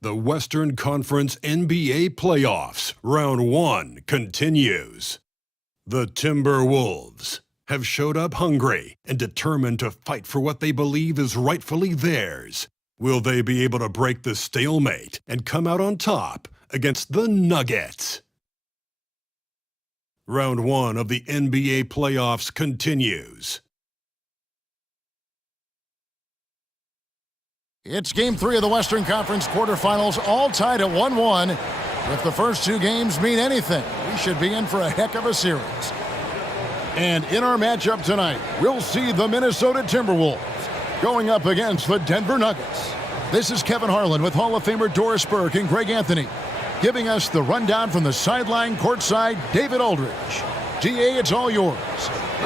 The Western Conference NBA Playoffs, Round 1 continues. The Timberwolves have showed up hungry and determined to fight for what they believe is rightfully theirs. Will they be able to break the stalemate and come out on top against the Nuggets? Round 1 of the NBA Playoffs continues. It's Game 3 of the Western Conference quarterfinals, all tied at 1-1. If the first two games mean anything, we should be in for a heck of a series. And in our matchup tonight, we'll see the Minnesota Timberwolves going up against the Denver Nuggets. This is Kevin Harlan with Hall of Famer Doris Burke and Greg Anthony, giving us the rundown from the sideline courtside, David Aldridge. DA, it's all yours.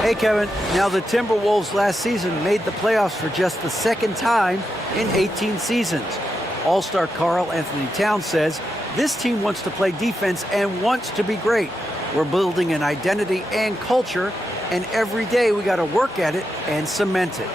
Hey, Kevin. Now, the Timberwolves last season made the playoffs for just the second time in 18 seasons. All-star Karl Anthony Towns says this team wants to play defense and wants to be great. We're building an identity and culture, and every day we got to work at it and cement it.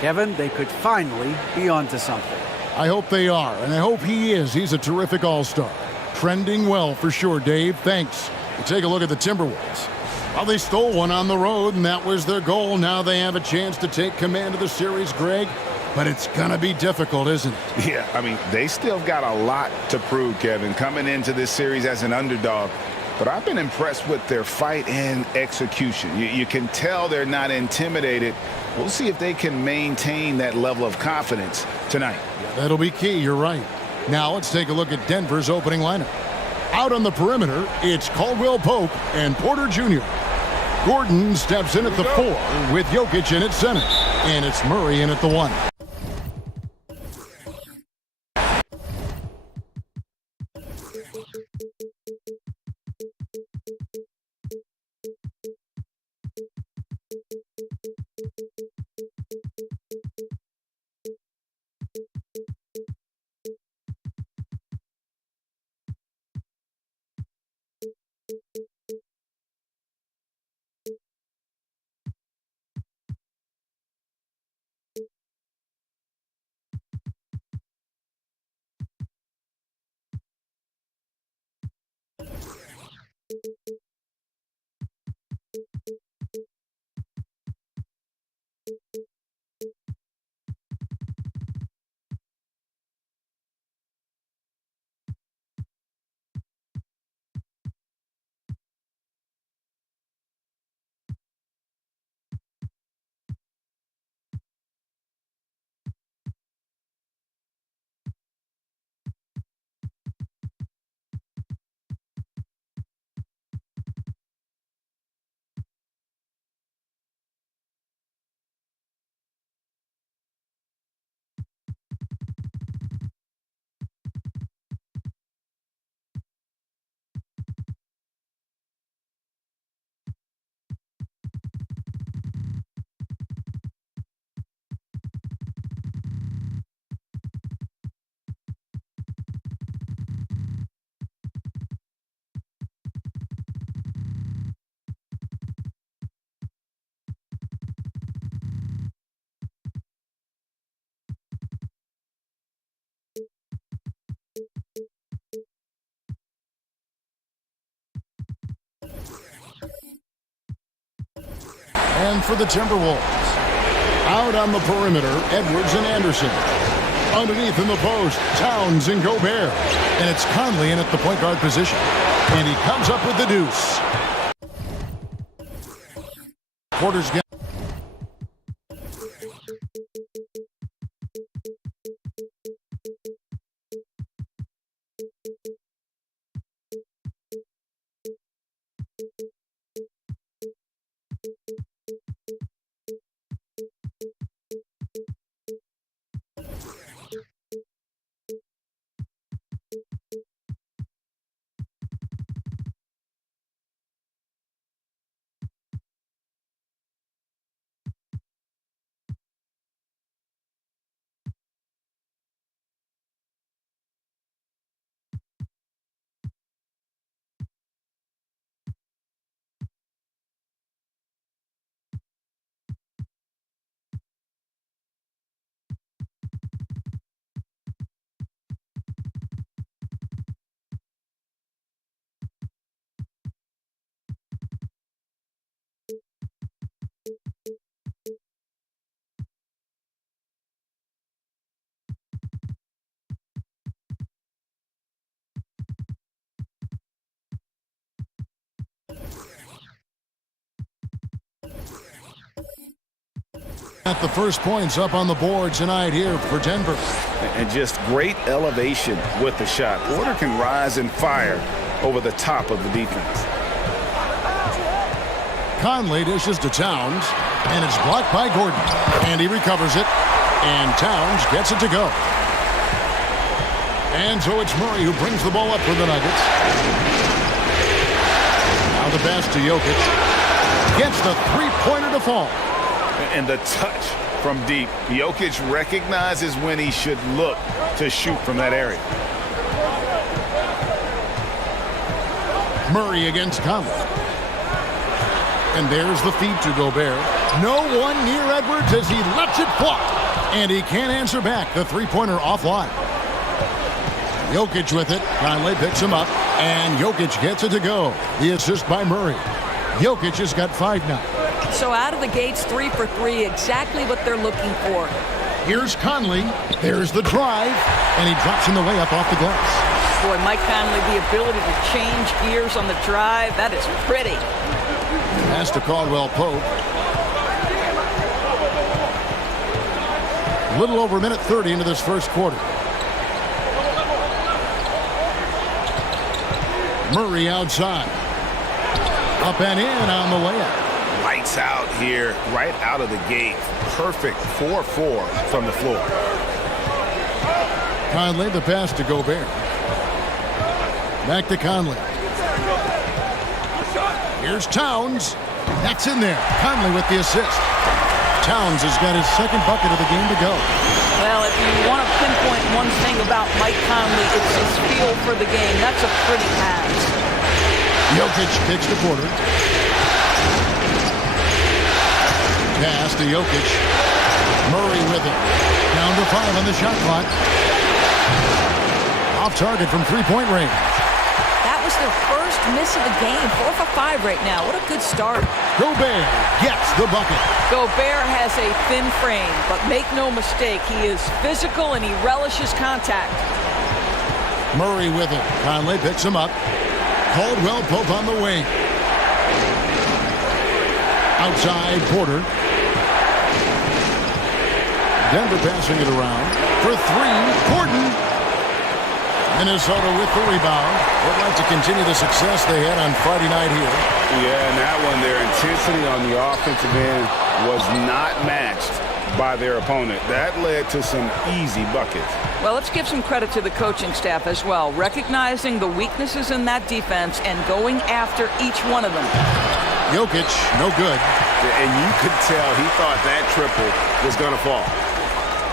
Kevin, they could finally be onto something. I hope they are, and I hope he is. He's a terrific all-star. Trending well for sure, Dave. Thanks. We'll take a look at the Timberwolves. Well, they stole one on the road, and that was their goal. Now they have a chance to take command of the series, Greg. But it's going to be difficult, isn't it? Yeah, I mean, they still got a lot to prove, Kevin, coming into this series as an underdog. But I've been impressed with their fight and execution. You can tell they're not intimidated. We'll see if they can maintain that level of confidence tonight. Yeah, that'll be key, you're right. Now let's take a look at Denver's opening lineup. Out on the perimeter, it's Caldwell Pope and Porter Jr. Gordon steps in at the 4 with Jokic in at center. And it's Murray in at the 1. And for the Timberwolves, out on the perimeter, Edwards and Anderson. Underneath in the post, Towns and Gobert. And it's Conley in at the point guard position. And he comes up with the deuce. Porter's got At the first points up on the board tonight here for Denver. And just great elevation with the shot. Porter can rise and fire over the top of the defense. Conley dishes to Towns, and it's blocked by Gordon. And he recovers it, and Towns gets it to go. And so it's Murray who brings the ball up for the Nuggets. Now the pass to Jokic. Gets the three-pointer to fall. And the touch from deep. Jokic recognizes when he should look to shoot from that area. Murray against Conley. And there's the feed to Gobert. No one near Edwards as he lets it fly. And he can't answer back. The three-pointer offline. Jokic with it. Conley picks him up. And Jokic gets it to go. The assist by Murray. Jokic has got 5 now. So out of the gates, 3 for 3, exactly what they're looking for. Here's Conley. There's the drive. And he drops in the layup off the glass. Boy, Mike Conley, the ability to change gears on the drive, that is pretty. Pass to Caldwell Pope. A little over a minute 30 into this first quarter. Murray outside. Up and in on the layup. Lights out here, right out of the gate. Perfect 4-4 from the floor. Conley, the pass to Gobert. Back to Conley. Here's Towns. That's in there. Conley with the assist. Towns has got his second bucket of the game to go. Well, if you want to pinpoint one thing about Mike Conley, it's his feel for the game. That's a pretty pass. Jokic kicks to Porter. Pass to Jokic. Murray with it. Down to 5 on the shot clock. Off target from three-point range. That was their first miss of the game. 4 for 5 right now. What a good start. Gobert gets the bucket. Gobert has a thin frame, but make no mistake, he is physical and he relishes contact. Murray with it. Conley picks him up. Caldwell Pope on the wing. Outside Porter. Denver passing it around. For 3, Gordon. Minnesota with the rebound. Would like to continue the success they had on Friday night here. Yeah, and that one, their intensity on the offensive end was not matched by their opponent. That led to some easy buckets. Well, let's give some credit to the coaching staff as well, recognizing the weaknesses in that defense and going after each one of them. Jokic, no good. And you could tell he thought that triple was going to fall.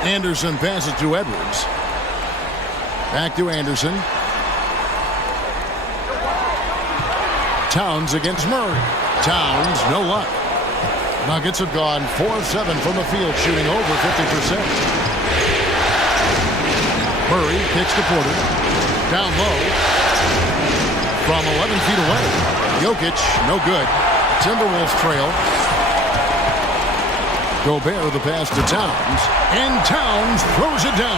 Anderson passes to Edwards. Back to Anderson. Towns against Murray. Towns, no luck. Nuggets have gone 4 of 7 from the field, shooting over 50%. Murray kicks to Porter. Down low. From 11 feet away. Jokic, no good. Timberwolves trail. Gobert the pass to Towns. And Towns throws it down.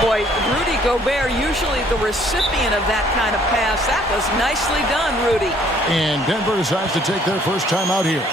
Boy, Rudy Gobert, usually the recipient of that kind of pass. That was nicely done, Rudy. And Denver decides to take their first time out here.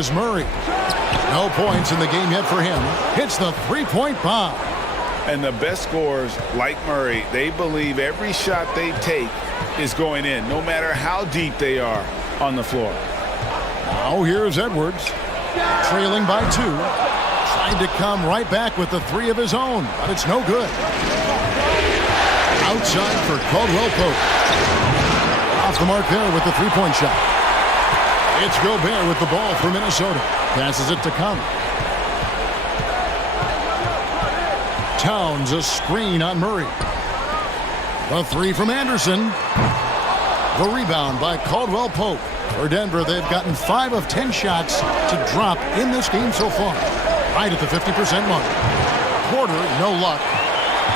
is Murray. No points in the game yet for him. Hits the three-point bomb. And the best scorers, like Murray, they believe every shot they take is going in, no matter how deep they are on the floor. Now here's Edwards, trailing by 2. Trying to come right back with the 3 of his own, but it's no good. Outside for Caldwell Pope. Off the mark there with the three-point shot. It's Gobert with the ball for Minnesota. Passes it to Conley. Towns a screen on Murray. The 3 from Anderson. The rebound by Caldwell Pope. For Denver, they've gotten 5 of 10 shots to drop in this game so far. Right at the 50% mark. Porter, no luck.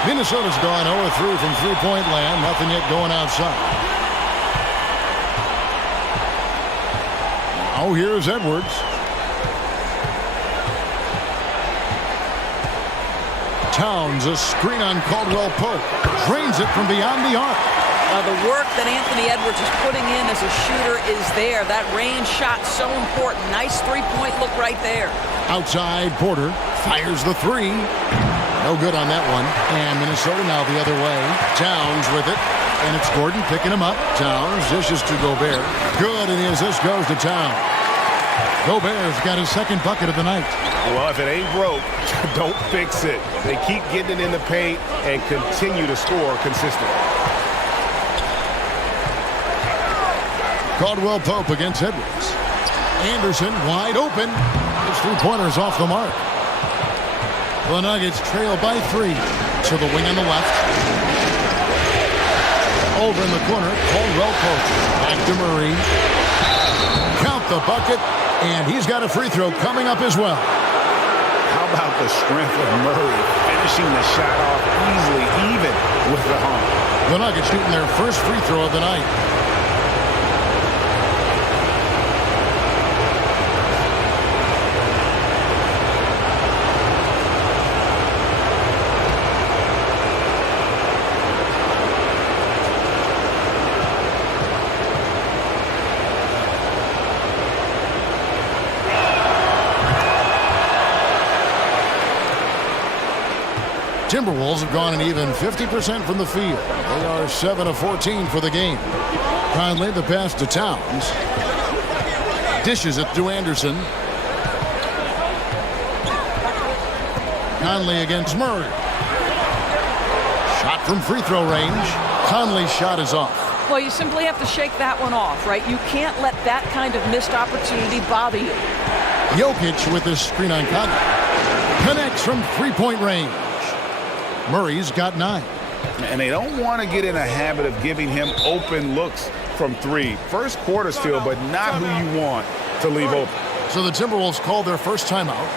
Minnesota's gone 0-3 from three-point land. Nothing yet going outside. Now here's Edwards. Towns a screen on Caldwell Pope. Drains it from beyond the arc. The work that Anthony Edwards is putting in as a shooter is there. That range shot so important. Nice three-point look right there. Outside, Porter fires the 3. No good on that one. And Minnesota now the other way. Towns with it. And it's Gordon picking him up. Towns dishes to Gobert. Good, and the assist goes to Towns. Gobert's got his second bucket of the night. Well, if it ain't broke, don't fix it. They keep getting it in the paint and continue to score consistently. Caldwell Pope against Edwards. Anderson wide open. His three-pointer's off the mark. The Nuggets trail by 3 to the wing on the left. Over in the corner, Caldwell Pope. Back to Murray. Count the bucket, and he's got a free throw coming up as well. How about the strength of Murray finishing the shot off easily, even with the hump? The Nuggets shooting their first free throw of the night. Timberwolves have gone an even 50% from the field. They are 7 of 14 for the game. Conley the pass to Towns. Dishes it to Anderson. Conley against Murray. Shot from free throw range. Conley's shot is off. Well, you simply have to shake that one off, right? You can't let that kind of missed opportunity bother you. Jokic with his screen on Conley. Connects from three-point range. Murray's got 9. And they don't want to get in a habit of giving him open looks from 3. First quarter's feel, but not who you want to leave open. So the Timberwolves call their first timeout.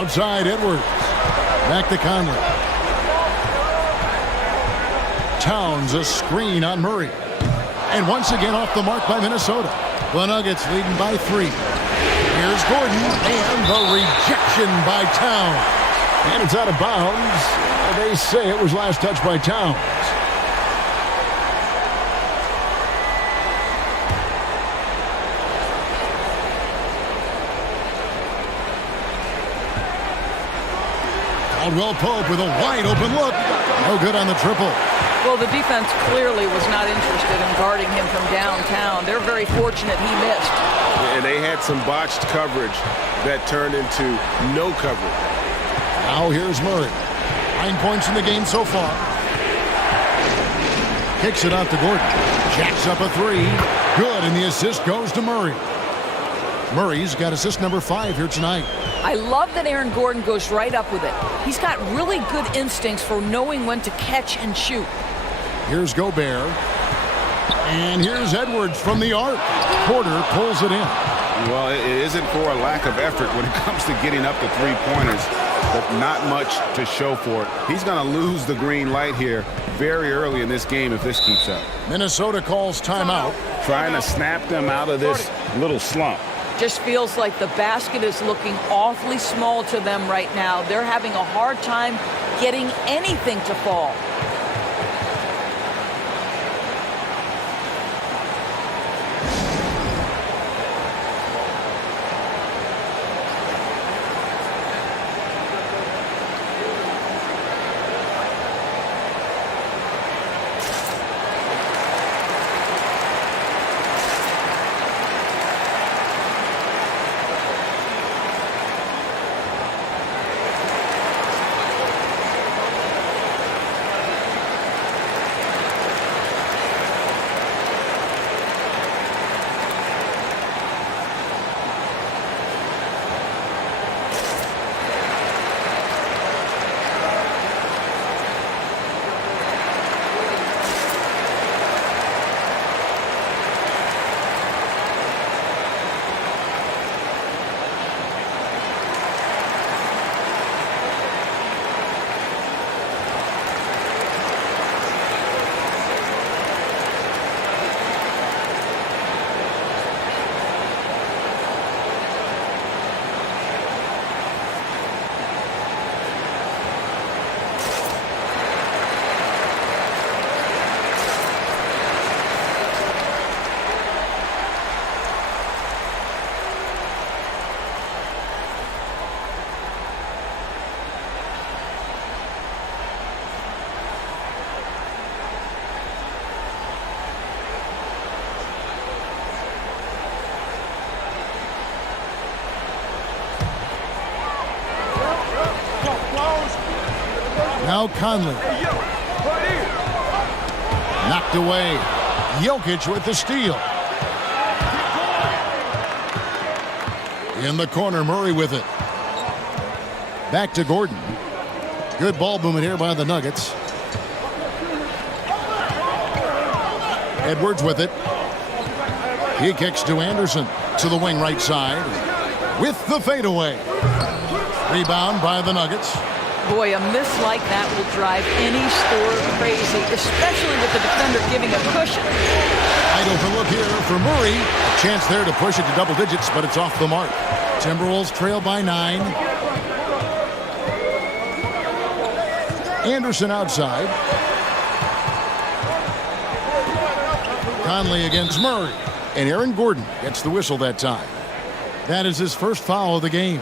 Outside Edwards. Back to Conley. Towns a screen on Murray. And once again off the mark by Minnesota. The Nuggets leading by 3. Here's Gordon and the rejection by Towns. And it's out of bounds. They say it was last touched by Towns. Caldwell Pope with a wide open look. No good on the triple. Well, the defense clearly was not interested in guarding him from downtown. They're very fortunate he missed. And they had some botched coverage that turned into no coverage. Now here's Murray. 9 points in the game so far. Kicks it out to Gordon. Jacks up a 3. Good, and the assist goes to Murray. Murray's got assist number 5 here tonight. I love that Aaron Gordon goes right up with it. He's got really good instincts for knowing when to catch and shoot. Here's Gobert. And here's Edwards from the arc. Porter pulls it in. Well, it isn't for a lack of effort when it comes to getting up the three-pointers, but not much to show for it. He's going to lose the green light here very early in this game if this keeps up. Minnesota calls timeout. Trying to snap them out of this little slump. Just feels like the basket is looking awfully small to them right now. They're having a hard time getting anything to fall. Now Conley. Knocked away. Jokic with the steal. In the corner, Murray with it. Back to Gordon. Good ball movement here by the Nuggets. Edwards with it. He kicks to Anderson to the wing right side with the fadeaway. Rebound by the Nuggets. Boy, a miss like that will drive any scorer crazy, especially with the defender giving a cushion. Wide open look here for Murray. A chance there to push it to double digits, but it's off the mark. Timberwolves trail by 9. Anderson outside. Conley against Murray. And Aaron Gordon gets the whistle that time. That is his first foul of the game.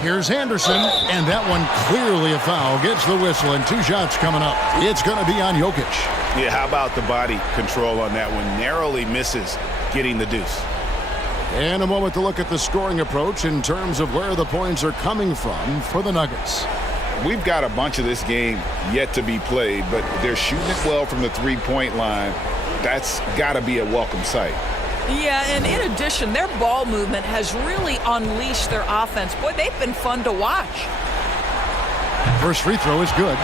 Here's Anderson, and that one clearly a foul. Gets the whistle, and 2 shots coming up. It's going to be on Jokic. Yeah, how about the body control on that one? Narrowly misses getting the deuce. And a moment to look at the scoring approach in terms of where the points are coming from for the Nuggets. We've got a bunch of this game yet to be played, but they're shooting it well from the three-point line. That's got to be a welcome sight. Yeah, and in addition, their ball movement has really unleashed their offense. Boy, they've been fun to watch. First free throw is good.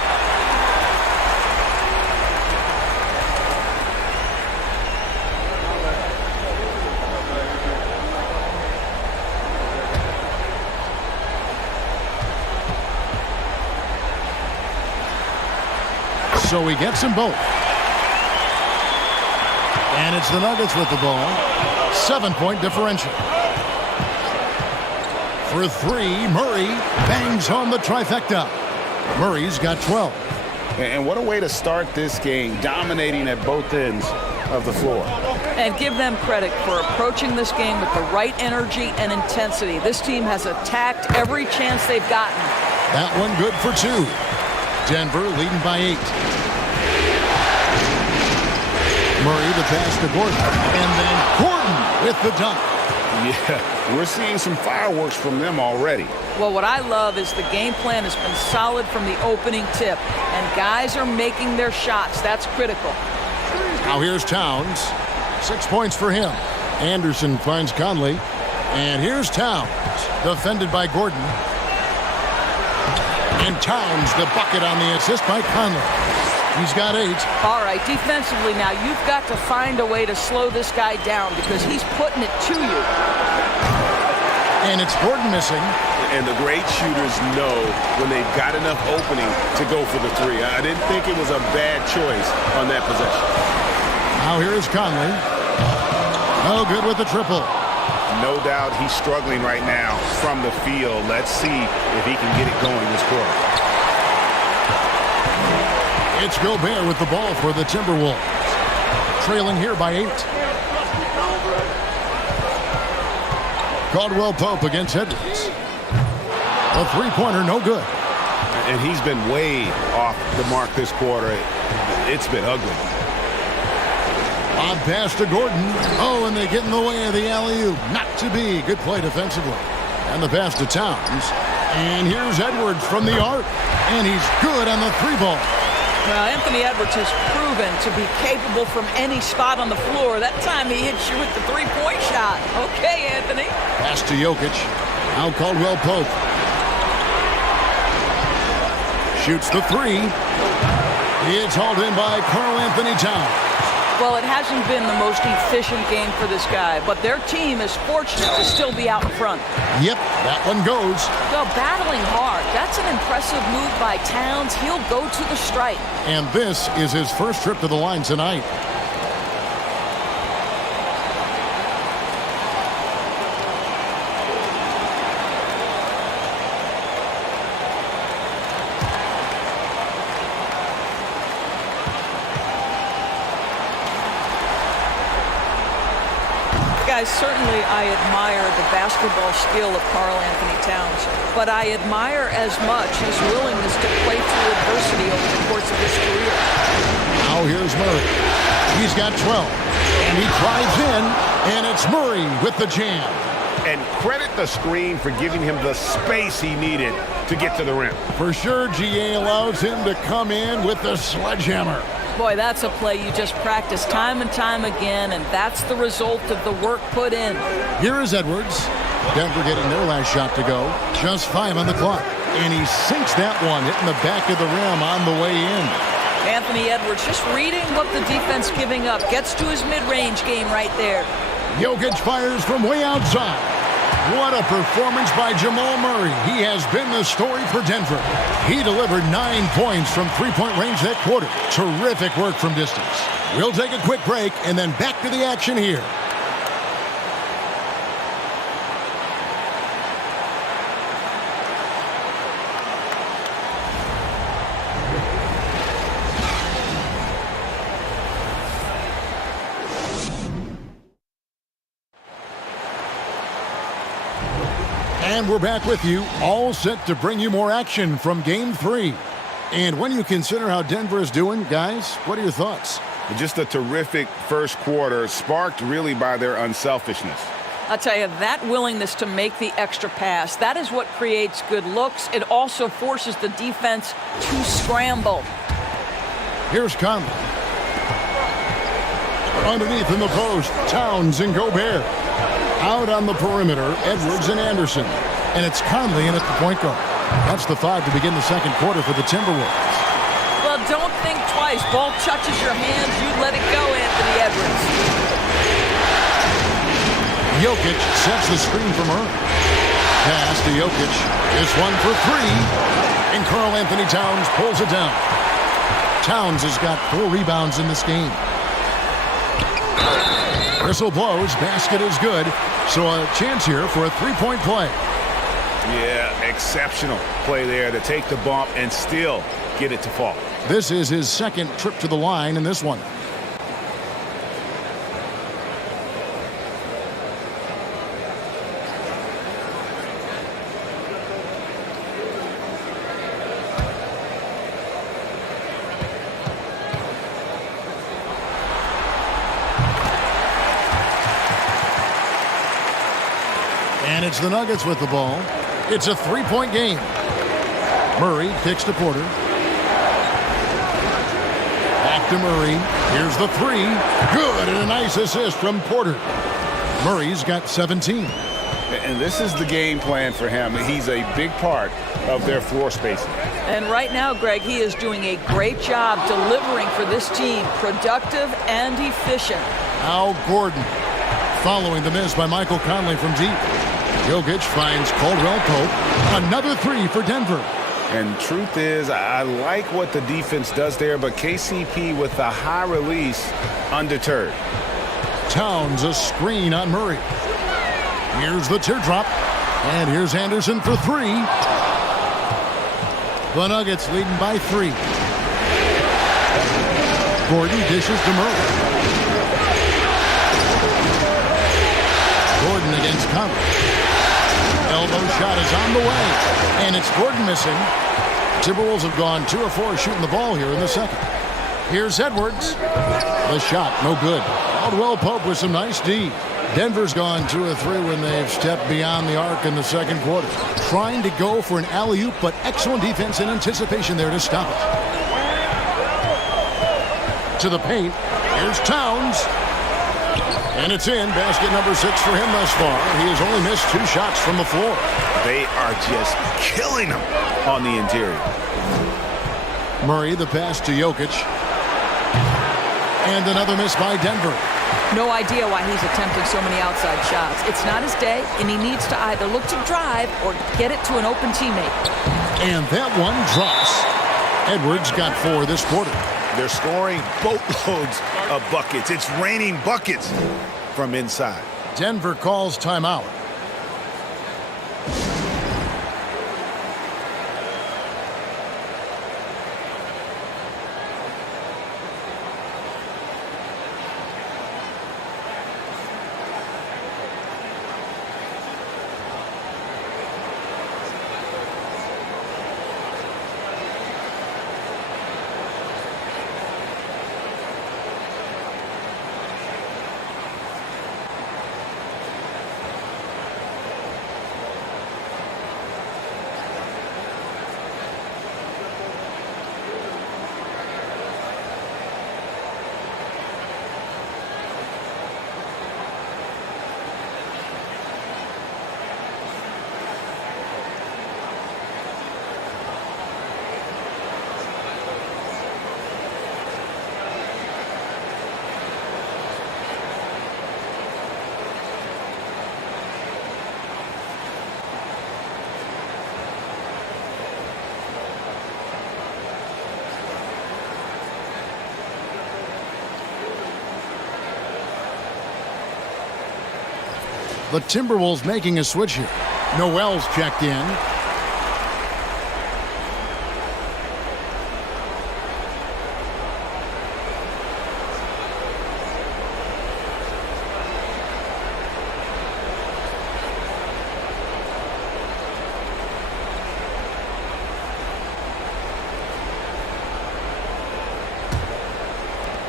So he gets them both. And it's the Nuggets with the ball. 7-point differential. For three, Murray bangs home the trifecta. Murray's got 12. And what a way to start this game, dominating at both ends of the floor. And give them credit for approaching this game with the right energy and intensity. This team has attacked every chance they've gotten. That one good for two. Denver leading by 8. Murray the pass to Gordon. And then Gordon with the dunk. Yeah, we're seeing some fireworks from them already. Well, what I love is the game plan has been solid from the opening tip, and guys are making their shots. That's critical. Now here's Towns. 6 points for him. Anderson finds Conley. And here's Towns. Defended by Gordon. And Towns the bucket on the assist by Conley. He's got 8. All right, defensively now, you've got to find a way to slow this guy down because he's putting it to you. And it's Gordon missing. And the great shooters know when they've got enough opening to go for the three. I didn't think it was a bad choice on that possession. Now here is Conley. No good with the triple. No doubt he's struggling right now from the field. Let's see if he can get it going this quarter. It's Gobert with the ball for the Timberwolves. Trailing here by 8. Caldwell Pope against Edwards. A three-pointer, no good. And he's been way off the mark this quarter. It's been ugly. Odd pass to Gordon. Oh, and they get in the way of the alley-oop. Not to be. Good play defensively. And the pass to Towns. And here's Edwards from the arc. And he's good on the three ball. Well, Anthony Edwards has proven to be capable from any spot on the floor. That time he hits you with the three-point shot. Okay, Anthony. Pass to Jokic. Now Caldwell Pope. Shoots the three. It's hauled in by Karl Anthony Towns. Well, it hasn't been the most efficient game for this guy, but their team is fortunate to still be out in front. Yep, that one goes. Well, battling hard. That's an impressive move by Towns. He'll go to the stripe. And this is his first trip to the line tonight. Guys, certainly I admire the basketball skill of Karl Anthony Towns, but I admire as much his willingness to play through adversity over the course of his career. Now here's Murray. He's got 12, and he drives in, and it's Murray with the jam. And credit the screen for giving him the space he needed to get to the rim. For sure, GA allows him to come in with the sledgehammer. Boy, that's a play you just practice time and time again, and that's the result of the work put in. Here is Edwards. Denver getting their last shot to go. Just 5 on the clock. And he sinks that one, hitting the back of the rim on the way in. Anthony Edwards just reading what the defense giving up. Gets to his mid-range game right there. Jokic fires from way outside. What a performance by Jamal Murray. He has been the story for Denver. He delivered 9 points from three-point range that quarter. Terrific work from distance. We'll take a quick break and then back to the action here. And we're back with you, all set to bring you more action from Game 3. And when you consider how Denver is doing, guys, what are your thoughts? Just a terrific first quarter, sparked really by their unselfishness. I'll tell you, that willingness to make the extra pass, that is what creates good looks. It also forces the defense to scramble. Here's Conley. Underneath in the post, Towns and Gobert. Out on the perimeter, Edwards and Anderson. And it's Conley in at the point guard. That's the 5 to begin the second quarter for the Timberwolves. Well, don't think twice. Ball touches your hands, you let it go, Anthony Edwards. Jokic sets the screen for Murray. Pass to Jokic. This one for 3. And Karl Anthony Towns pulls it down. Towns has got 4 rebounds in this game. Whistle blows. Basket is good. So a chance here for a 3-point play. Yeah, exceptional play there to take the bump and still get it to fall. This is his second trip to the line in this one. And it's the Nuggets with the ball. It's a 3-point game. Murray kicks to Porter. Back to Murray. Here's the 3. Good, and a nice assist from Porter. Murray's got 17. And this is the game plan for him. He's a big part of their floor spacing. And right now, Greg, he is doing a great job delivering for this team. Productive and efficient. Al Gordon following the miss by Michael Conley from deep. Jokic finds Caldwell Pope. Another 3 for Denver. And truth is, I like what the defense does there, but KCP with the high release undeterred. Towns a screen on Murray. Here's the teardrop. And here's Anderson for 3. The Nuggets leading by 3. Gordon dishes to Murray. Gordon against Conley. Elbow shot is on the way. And it's Gordon missing. Timberwolves have gone 2 of 4 shooting the ball here in the second. Here's Edwards. The shot, no good. Caldwell Pope with some nice D. Denver's gone 2 of 3 when they've stepped beyond the arc in the second quarter. Trying to go for an alley-oop, but excellent defense and anticipation there to stop it. To the paint. Here's Towns. And it's in. Basket number 6 for him thus far. He has only missed 2 shots from the floor. They are just killing him on the interior. Murray, the pass to Jokic. And another miss by Denver. No idea why he's attempting so many outside shots. It's not his day, and he needs to either look to drive or get it to an open teammate. And that one drops. Edwards got 4 this quarter. They're scoring boatloads of buckets. It's raining buckets from inside. Denver calls timeout. The Timberwolves making a switch here. Noel's checked in.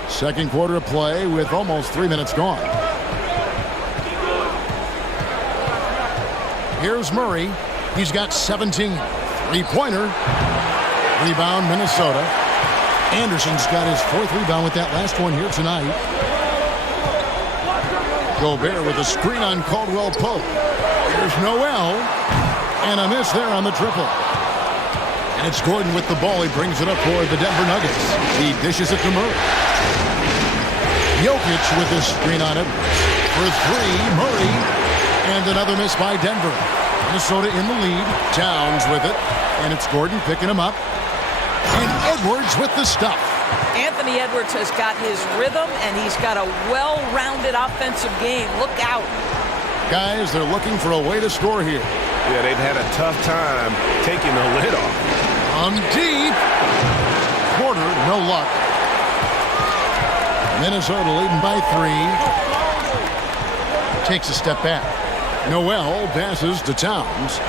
Second quarter of play with almost 3 minutes gone. Here's Murray. He's got 17. Three-pointer. Rebound, Minnesota. Anderson's got his 4th rebound with that last one here tonight. Gobert with a screen on Caldwell Pope. Here's Noel. And a miss there on the triple. And it's Gordon with the ball. He brings it up for the Denver Nuggets. He dishes it to Murray. Jokic with his screen on it. For three, Murray. And another miss by Denver. Minnesota in the lead. Towns with it. And it's Gordon picking him up. And Edwards with the stuff. Anthony Edwards has got his rhythm, and he's got a well-rounded offensive game. Look out. Guys, they're looking for a way to score here. Yeah, they've had a tough time taking the lid off. Deep. Porter, no luck. Minnesota leading by 3. Takes a step back. Noel passes to Towns.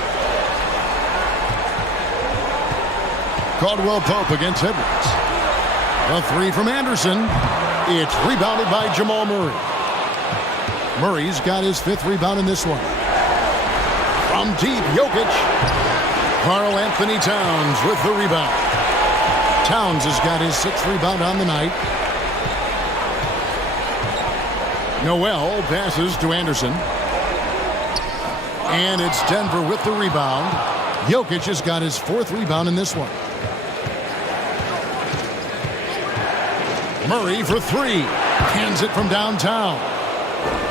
Caldwell Pope against Edwards. A 3 from Anderson. It's rebounded by Jamal Murray. Murray's got his 5th rebound in this one. From deep, Jokic. Karl Anthony Towns with the rebound. Towns has got his 6th rebound on the night. Noel passes to Anderson. And it's Denver with the rebound. Jokic has got his 4th rebound in this one. Murray for 3. Hands it from downtown.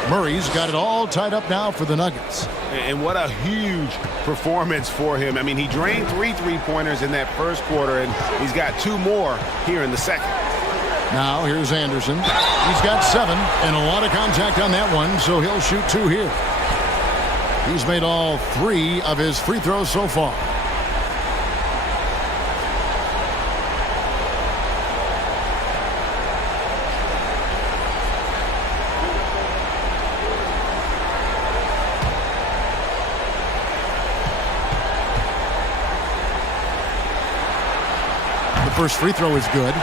Murray's got it all tied up now for the Nuggets. And what a huge performance for him. I mean, he drained 3 3-pointers in that first quarter, and he's got 2 more here in the second. Now here's Anderson. He's got 7 and a lot of contact on that one, so he'll shoot 2 here. He's made all 3 of his free throws so far. The first free throw is good.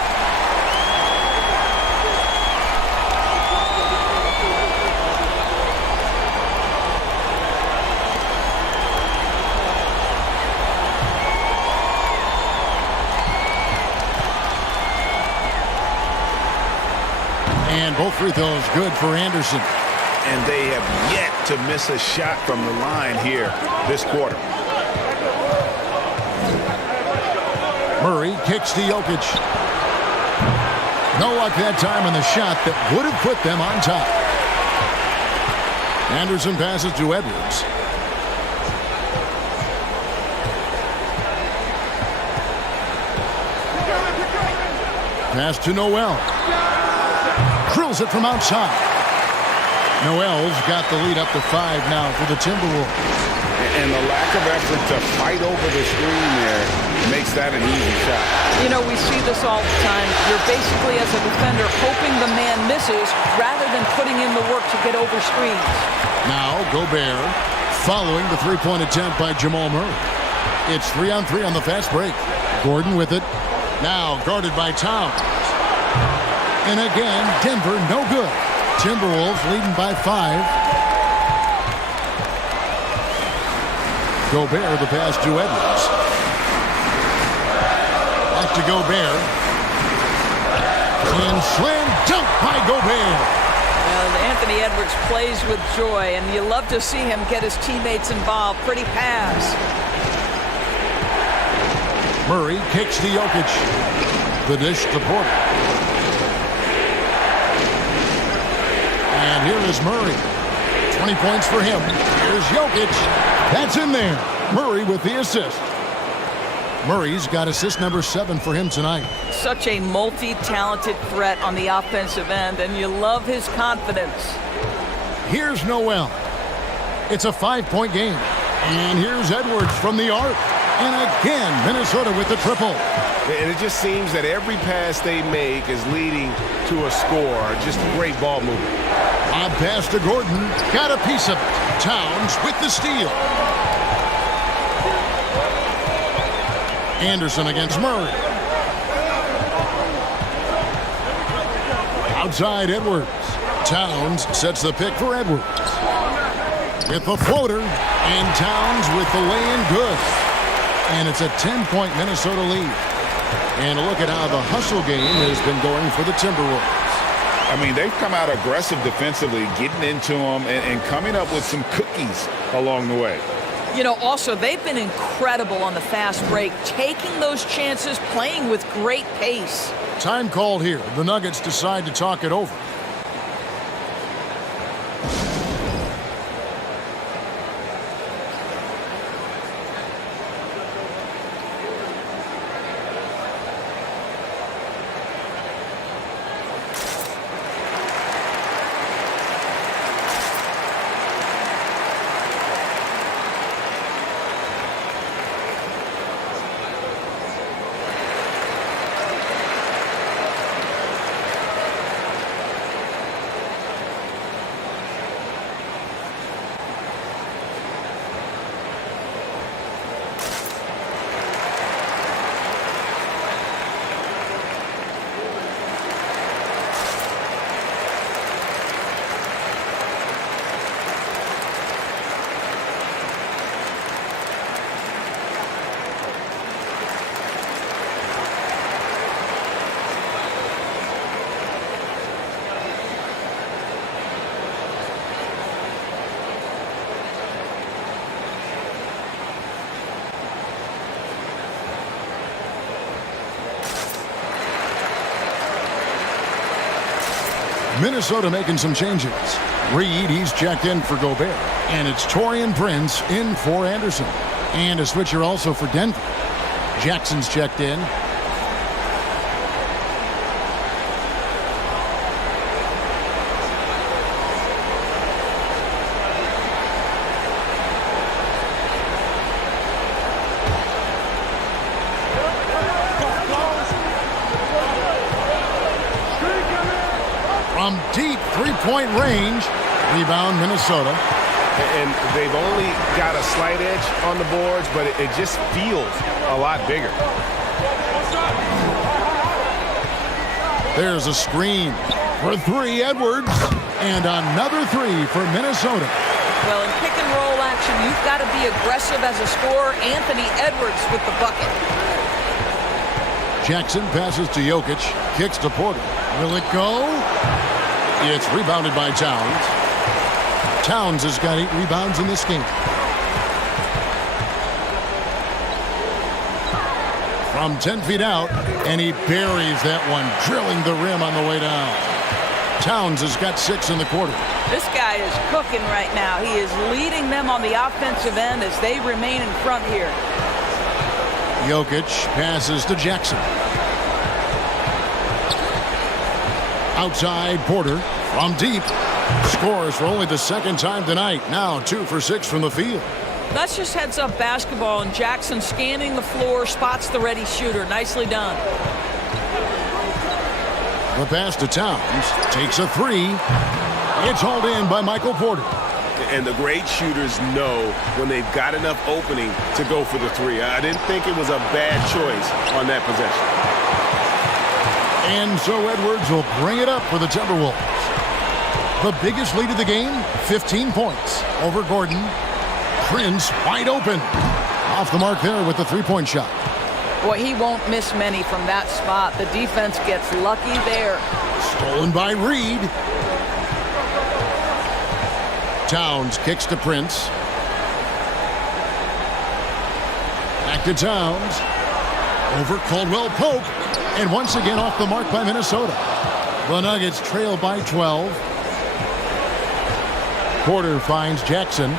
And both free throws good for Anderson. And they have yet to miss a shot from the line here this quarter. Murray kicks to Jokic. No luck that time on the shot that would have put them on top. Anderson passes to Edwards. Pass to Noel. Drills it from outside. Noel's got the lead up to 5 now for the Timberwolves. And the lack of effort to fight over the screen there makes that an easy shot. You know, we see this all the time. You're basically, as a defender, hoping the man misses rather than putting in the work to get over screens. Now Gobert following the 3-point attempt by Jamal Murray. It's 3-on-3 on the fast break. Gordon with it. Now guarded by Towns. And again, Denver no good. Timberwolves leading by 5. Gobert the pass to Edwards. Back to Gobert. And slam dunk by Gobert. Well, Anthony Edwards plays with joy, and you love to see him get his teammates involved. Pretty pass. Murray kicks to Jokic. The dish to Porter. And here is Murray. 20 points for him. Here's Jokic. That's in there. Murray with the assist. Murray's got assist number 7 for him tonight. Such a multi-talented threat on the offensive end, and you love his confidence. Here's Noel. It's a 5-point game. And here's Edwards from the arc. And again, Minnesota with the triple. And it just seems that every pass they make is leading to a score. Just great ball movement. A pass to Gordon. Got a piece of it. Towns with the steal. Anderson against Murray. Outside Edwards. Towns sets the pick for Edwards. With the floater. And Towns with the lay-in good. And it's a 10-point Minnesota lead. And look at how the hustle game has been going for the Timberwolves. I mean, they've come out aggressive defensively, getting into them and coming up with some cookies along the way. You know, also, they've been incredible on the fast break, taking those chances, playing with great pace. Time called here. The Nuggets decide to talk it over. Minnesota making some changes. Reed, he's checked in for Gobert. And it's Taurean Prince in for Anderson. And a switcher also for Denver. Jackson's checked in. From deep three-point range. Rebound, Minnesota. And they've only got a slight edge on the boards, but it just feels a lot bigger. There's a screen for three, Edwards. And another three for Minnesota. Well, in pick and roll action, you've got to be aggressive as a scorer. Anthony Edwards with the bucket. Jackson passes to Jokic, kicks to Porter. Will it go? It's rebounded by Towns. Towns has got 8 rebounds in this game. From 10 feet out, and he buries that one, drilling the rim on the way down. Towns has got 6 in the quarter. This guy is cooking right now. He is leading them on the offensive end as they remain in front here. Jokic passes to Jackson. Outside, Porter from deep. Scores for only the second time tonight. Now 2 for 6 from the field. That's just heads-up basketball, and Jackson scanning the floor, spots the ready shooter. Nicely done. The pass to Towns. Takes a 3. It's hauled in by Michael Porter. And the great shooters know when they've got enough opening to go for the 3. I didn't think it was a bad choice on that possession. And so Edwards will bring it up for the Timberwolves. The biggest lead of the game, 15 points over Gordon. Prince wide open. Off the mark there with the three-point shot. Boy, he won't miss many from that spot. The defense gets lucky there. Stolen by Reed. Towns kicks to Prince. Back to Towns. Over Caldwell-Pope. And once again off the mark by Minnesota. The Nuggets trail by 12. Porter finds Jackson.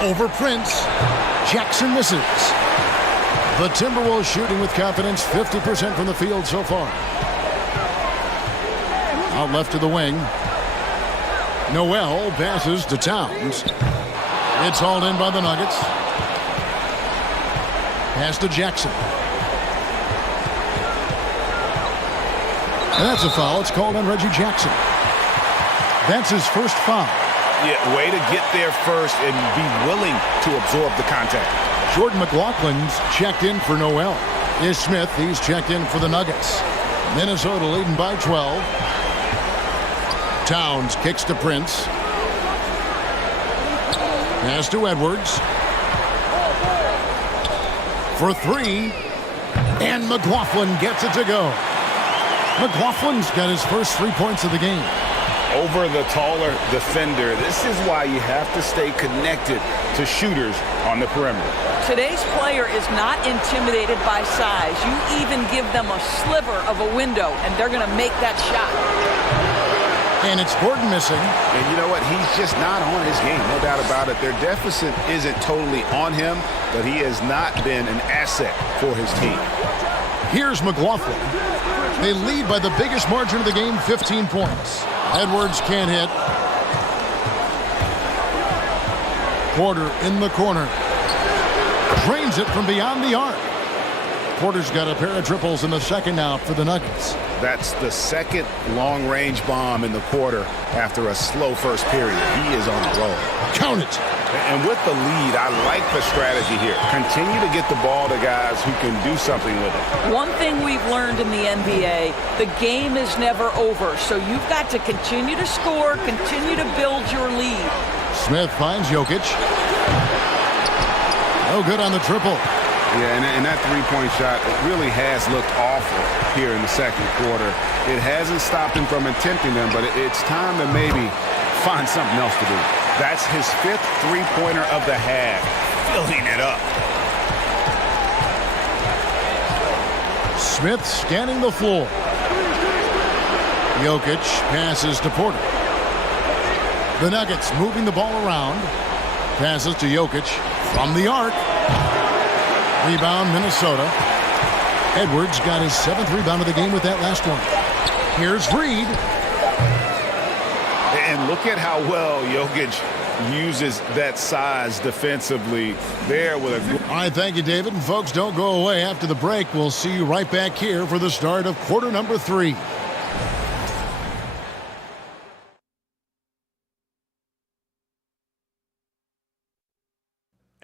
Over Prince. Jackson misses. The Timberwolves shooting with confidence, 50% from the field so far. Out left to the wing. Noel passes to Towns. It's hauled in by the Nuggets. Pass to Jackson. And that's a foul. It's called on Reggie Jackson. That's his first foul. Yeah, way to get there first and be willing to absorb the contact. Jordan McLaughlin's checked in for Noel. Ish Smith, he's checked in for the Nuggets. Minnesota leading by 12. Towns kicks to Prince. Pass to Edwards. For 3. And McLaughlin gets it to go. McLaughlin's got his first 3 points of the game. over the taller defender. This is why you have to stay connected to shooters on the perimeter. Today's player is not intimidated by size. You even give them a sliver of a window, and they're going to make that shot. And it's Gordon missing. And you know what? He's just not on his game, no doubt about it. Their deficit isn't totally on him, but he has not been an asset for his team. Here's McLaughlin. They lead by the biggest margin of the game, 15 points. Edwards can't hit. Porter in the corner. Drains it from beyond the arc. Porter's got a pair of triples in the second now for the Nuggets. That's the second long-range bomb in the quarter after a slow first period. He is on a roll. Count it. And with the lead, I like the strategy here. Continue to get the ball to guys who can do something with it. One thing we've learned in the NBA, the game is never over. So you've got to continue to score, continue to build your lead. Smith finds Jokic. No good on the triple. Yeah, and that three-point shot, it really has looked awful here in the second quarter. It hasn't stopped him from attempting them, but it's time to maybe find something else to do. That's his fifth three-pointer of the half, filling it up. Smith scanning the floor. Jokic passes to Porter. The Nuggets moving the ball around. Passes to Jokic from the arc. Rebound, Minnesota. Edwards got his 7th rebound of the game with that last one. Here's Reed. And look at how well Jokic uses that size defensively there with a... All right, thank you, David. And folks, don't go away after the break. We'll see you right back here for the start of quarter number 3.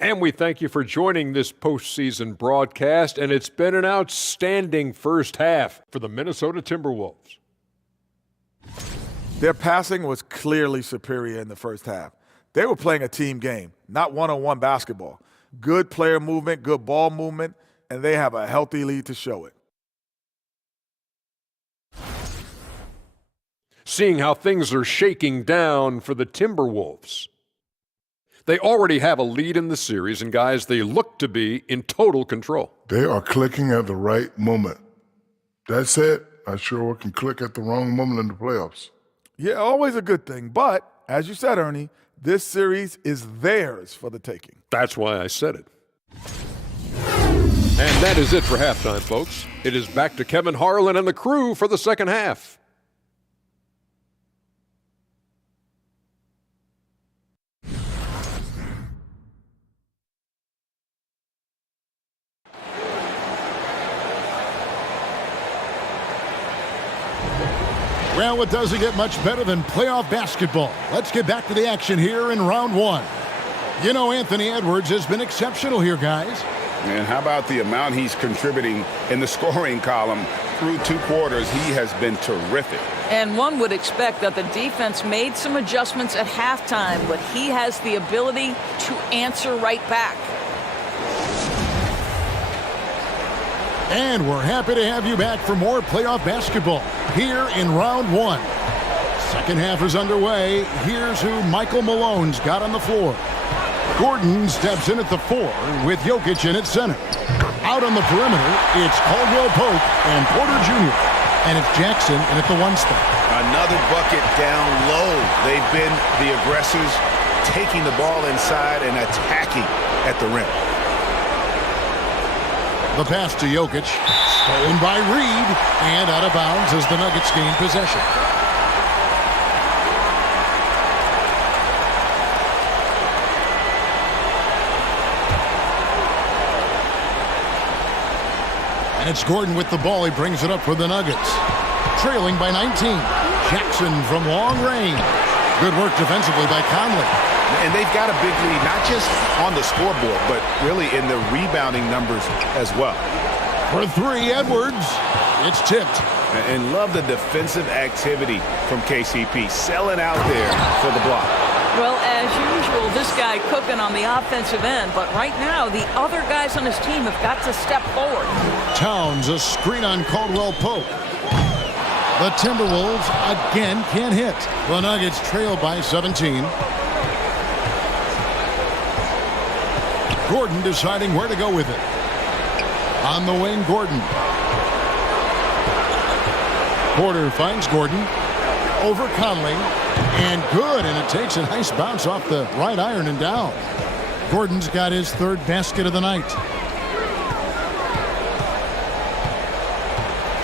And we thank you for joining this postseason broadcast, and it's been an outstanding first half for the Minnesota Timberwolves. Their passing was clearly superior in the first half. They were playing a team game, not one-on-one basketball. Good player movement, good ball movement, and they have a healthy lead to show it. Seeing how things are shaking down for the Timberwolves. They already have a lead in the series, and guys, they look to be in total control. They are clicking at the right moment. That said, I sure can click at the wrong moment in the playoffs. Yeah, always a good thing. But, as you said, Ernie, this series is theirs for the taking. That's why I said it. And that is it for halftime, folks. It is back to Kevin Harlan and the crew for the second half. Well, it doesn't get much better than playoff basketball. Let's get back to the action here in round 1. You know, Anthony Edwards has been exceptional here, guys. And how about the amount he's contributing in the scoring column through 2 quarters? He has been terrific. And one would expect that the defense made some adjustments at halftime, but he has the ability to answer right back. And we're happy to have you back for more playoff basketball here in round 1. Second half is underway. Here's who Michael Malone's got on the floor. Gordon steps in at the 4 with Jokic in at center. Out on the perimeter, it's Caldwell Pope and Porter Jr. And it's Jackson in at the 1 spot. Another bucket down low. They've been the aggressors, taking the ball inside and attacking at the rim. The pass to Jokic, stolen by Reed, and out of bounds as the Nuggets gain possession. And it's Gordon with the ball. He brings it up for the Nuggets. Trailing by 19. Jackson from long range. Good work defensively by Conley. And they've got a big lead, not just on the scoreboard, but really in the rebounding numbers as well. For 3, Edwards. It's tipped. And love the defensive activity from KCP, selling out there for the block. Well, as usual, this guy cooking on the offensive end, but right now the other guys on his team have got to step forward. Towns, a screen on Caldwell Pope. The Timberwolves again can't hit. The Nuggets trail by 17. Gordon deciding where to go with it. On the wing, Gordon. Porter finds Gordon. Over Conley. And good, and it takes a nice bounce off the right iron and down. Gordon's got his third basket of the night.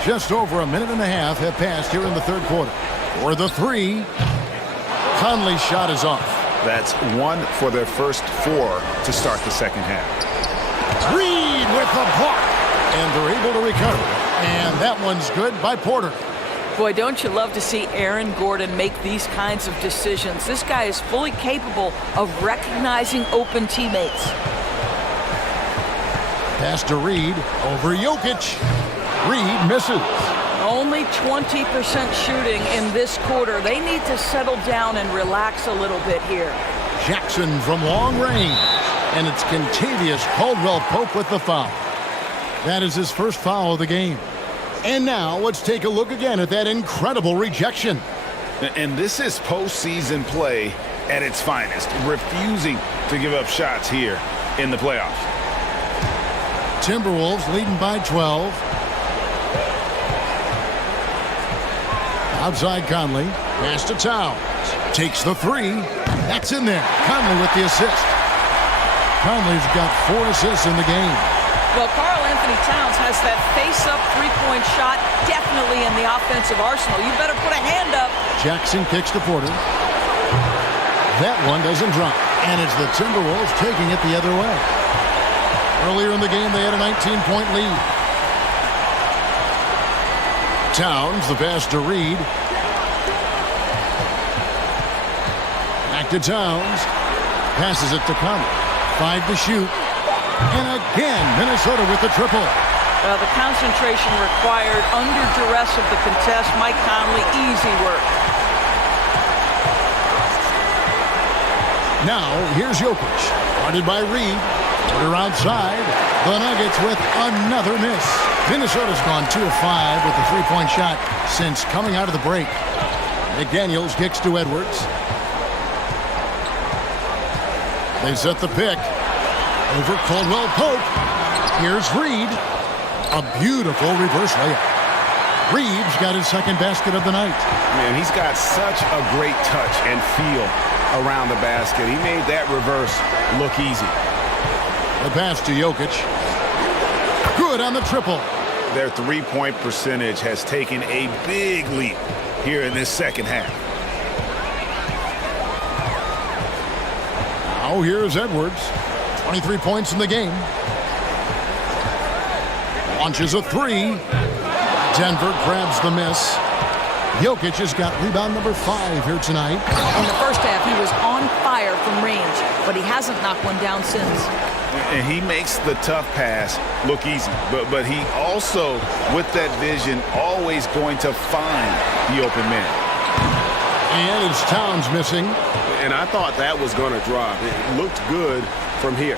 Just over a minute and a half have passed here in the third quarter. For the three, Conley's shot is off. That's 1 for their first 4 to start the second half. Reed with the block, and they're able to recover. And that one's good by Porter. Boy, don't you love to see Aaron Gordon make these kinds of decisions. This guy is fully capable of recognizing open teammates. Pass to Reed over Jokic. Reed misses. Only 20% shooting in this quarter. They need to settle down and relax a little bit here. Jackson from long range. And it's Kentavious Caldwell-Pope with the foul. That is his first foul of the game. And now let's take a look again at that incredible rejection. And this is postseason play at its finest, refusing to give up shots here in the playoffs. Timberwolves leading by 12. Outside Conley. Pass to Towns. Takes the three. That's in there. Conley with the assist. Conley's got 4 assists in the game. Well, Karl Anthony Towns has that face-up three-point shot definitely in the offensive arsenal. You better put a hand up. Jackson kicks to Porter. That one doesn't drop. And it's the Timberwolves taking it the other way. Earlier in the game, they had a 19-point lead. Towns, the pass to Reed. Back to Towns. Passes it to Conley. 5 to shoot. And again, Minnesota with the triple. The concentration required under duress of the contest. Mike Conley, easy work. Now, here's Jokic. Guarded by Reed. Porter outside. The Nuggets with another miss. Minnesota's gone 2 of 5 with the three-point shot since coming out of the break. McDaniels kicks to Edwards. They set the pick. Over Caldwell-Pope. Here's Reed. A beautiful reverse layup. Reed's got his second basket of the night. Man, he's got such a great touch and feel around the basket. He made that reverse look easy. The pass to Jokic. Good on the triple. Their three-point percentage has taken a big leap here in this second half. Now here's Edwards. 23 points in the game. Launches a three. Denver grabs the miss. Jokic has got rebound number 5 here tonight. In the first half, he was on fire from range, but he hasn't knocked one down since. And he makes the tough pass look easy. But he also, with that vision, always going to find the open man. And it's Towns missing. And I thought that was going to drop. It looked good from here.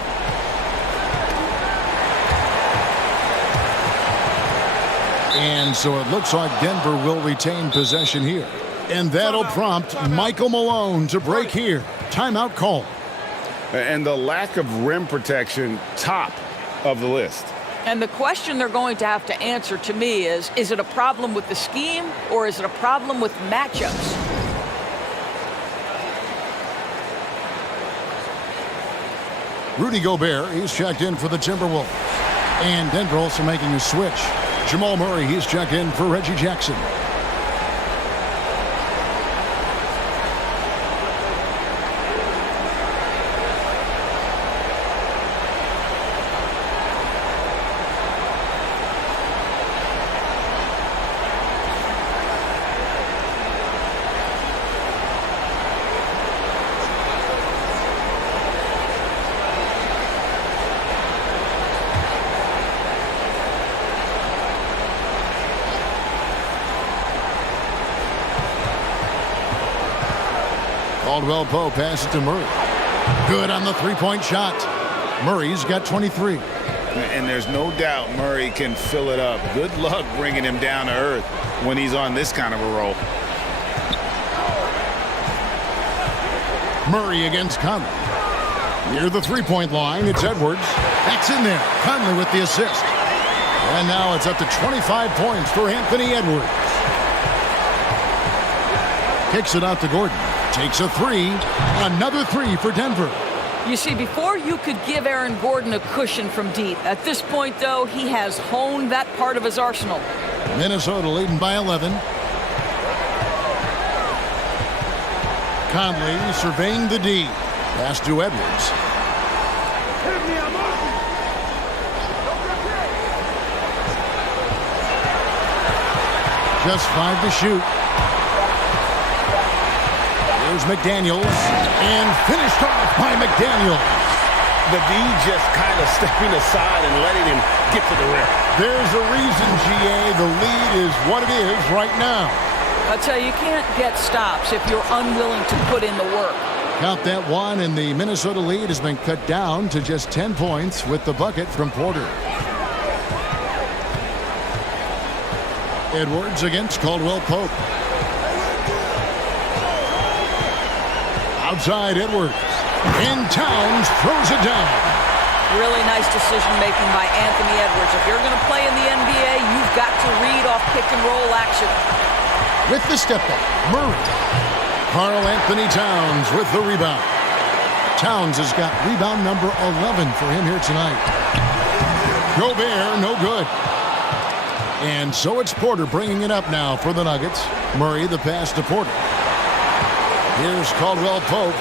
And so it looks like Denver will retain possession here. And that'll prompt Michael Malone to break here. Timeout call. And the lack of rim protection, top of the list. And the question they're going to have to answer to me is it a problem with the scheme or is it a problem with matchups? Rudy Gobert, he's checked in for the Timberwolves. And Denver also making a switch. Jamal Murray, he's checked in for Reggie Jackson. Caldwell-Pope passes to Murray. Good on the three-point shot. Murray's got 23. And there's no doubt Murray can fill it up. Good luck bringing him down to earth when he's on this kind of a roll. Murray against Conley. Near the three-point line, it's Edwards. That's in there. Conley with the assist. And now it's up to 25 points for Anthony Edwards. Kicks it out to Gordon. Takes a three. Another three for Denver. You see, before you could give Aaron Gordon a cushion from deep. At this point, though, he has honed that part of his arsenal. Minnesota leading by 11. Conley surveying the D. Pass to Edwards. Just 5 to shoot. Here's McDaniels. And finished off by McDaniels. The D just kind of stepping aside and letting him get to the rim. There's a reason, GA. The lead is what it is right now. I tell you, you can't get stops if you're unwilling to put in the work. Count that one, and the Minnesota lead has been cut down to just 10 points with the bucket from Porter. Edwards against Caldwell Pope. Outside Edwards. And Towns throws it down. Really nice decision-making by Anthony Edwards. If you're going to play in the NBA, you've got to read off pick-and-roll action. With the step-back, Murray. Karl Anthony Towns with the rebound. Towns has got rebound number 11 for him here tonight. Gobert, no good. And so it's Porter bringing it up now for the Nuggets. Murray, the pass to Porter. Here's Caldwell Pope.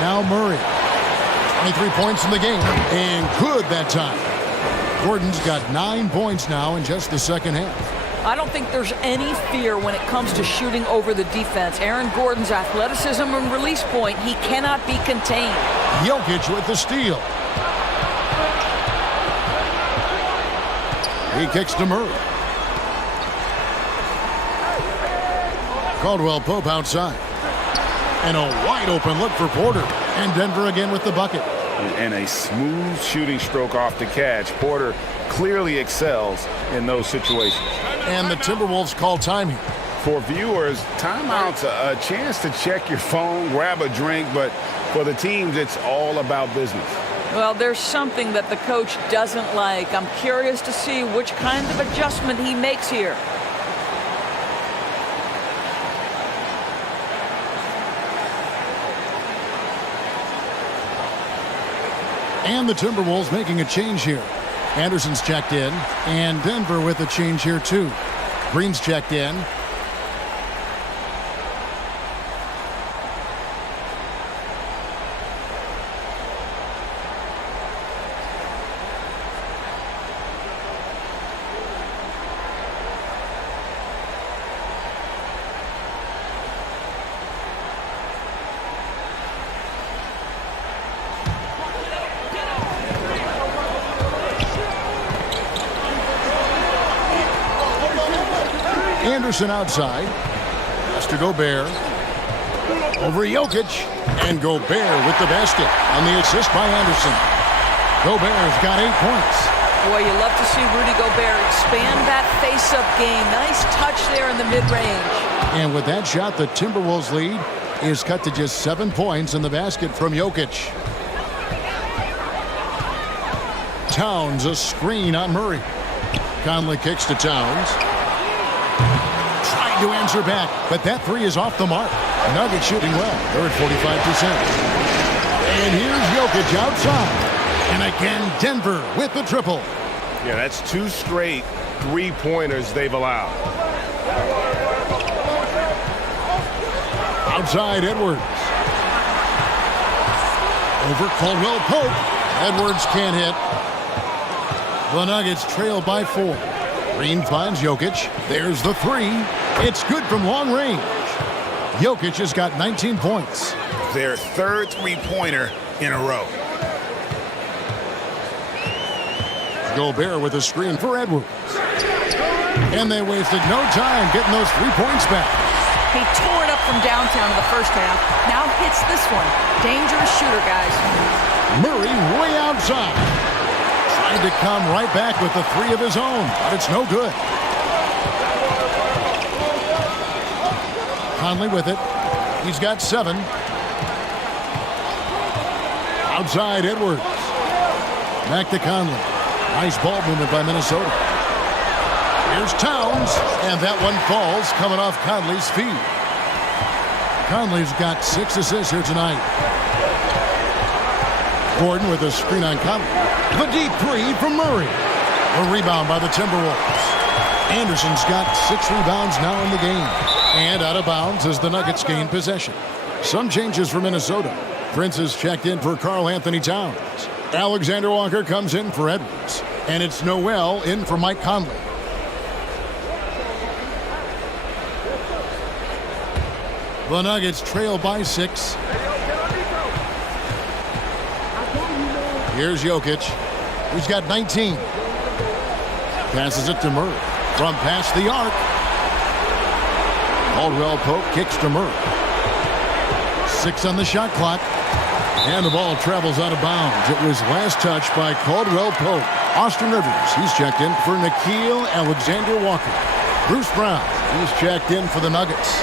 Now Murray. 23 points in the game. And good that time. Gordon's got 9 points now in just the second half. I don't think there's any fear when it comes to shooting over the defense. Aaron Gordon's athleticism and release point, he cannot be contained. Jokic with the steal. He kicks to Murray. Caldwell Pope outside. And a wide open look for Porter. And Denver again with the bucket. And a smooth shooting stroke off the catch. Porter clearly excels in those situations. And the Timberwolves call time here. For viewers, timeout's a chance to check your phone, grab a drink, but for the teams, it's all about business. Well, there's something that the coach doesn't like. I'm curious to see which kind of adjustment he makes here. And the Timberwolves making a change here. Anderson's checked in, and Denver with a change here too. Green's checked in. Anderson outside. Pass to Gobert. Over Jokic. And Gobert with the basket on the assist by Anderson. Gobert's got 8 points. Boy, you love to see Rudy Gobert expand that face-up game. Nice touch there in the mid-range. And with that shot, the Timberwolves lead is cut to just 7 points in the basket from Jokic. Towns, a screen on Murray. Conley kicks to Towns. Trying to answer back, but that three is off the mark. Nuggets shooting well. They're at 45%. And here's Jokic outside. And again, Denver with the triple. Yeah, that's 2 straight three-pointers they've allowed. Outside Edwards. Over Caldwell Pope. Edwards can't hit. The Nuggets trail by 4. Green finds Jokic. There's the three. It's good from long range. Jokic has got 19 points. Their third three-pointer in a row. Gobert with a screen for Edwards. And they wasted no time getting those 3 points back. He tore it up from downtown in the first half. Now hits this one. Dangerous shooter, guys. Murray way outside. Trying to come right back with the three of his own, but it's no good. Conley with it. He's got 7. Outside Edwards. Back to Conley. Nice ball movement by Minnesota. Here's Towns, and that one falls coming off Conley's feet. Conley's got 6 assists here tonight. Gordon with a screen on Conley. The deep three from Murray. A rebound by the Timberwolves. Anderson's got 6 rebounds now in the game. And out of bounds as the Nuggets gain possession. Some changes for Minnesota. Prince is checked in for Karl Anthony Towns. Alexander Walker comes in for Edwards. And it's Noel in for Mike Conley. The Nuggets trail by 6. Here's Jokic, who's got 19. Passes it to Murray from past the arc. Caldwell Pope kicks to Murray. 6 on the shot clock. And the ball travels out of bounds. It was last touched by Caldwell Pope. Austin Rivers, he's checked in for Nickeil Alexander-Walker. Bruce Brown, he's checked in for the Nuggets.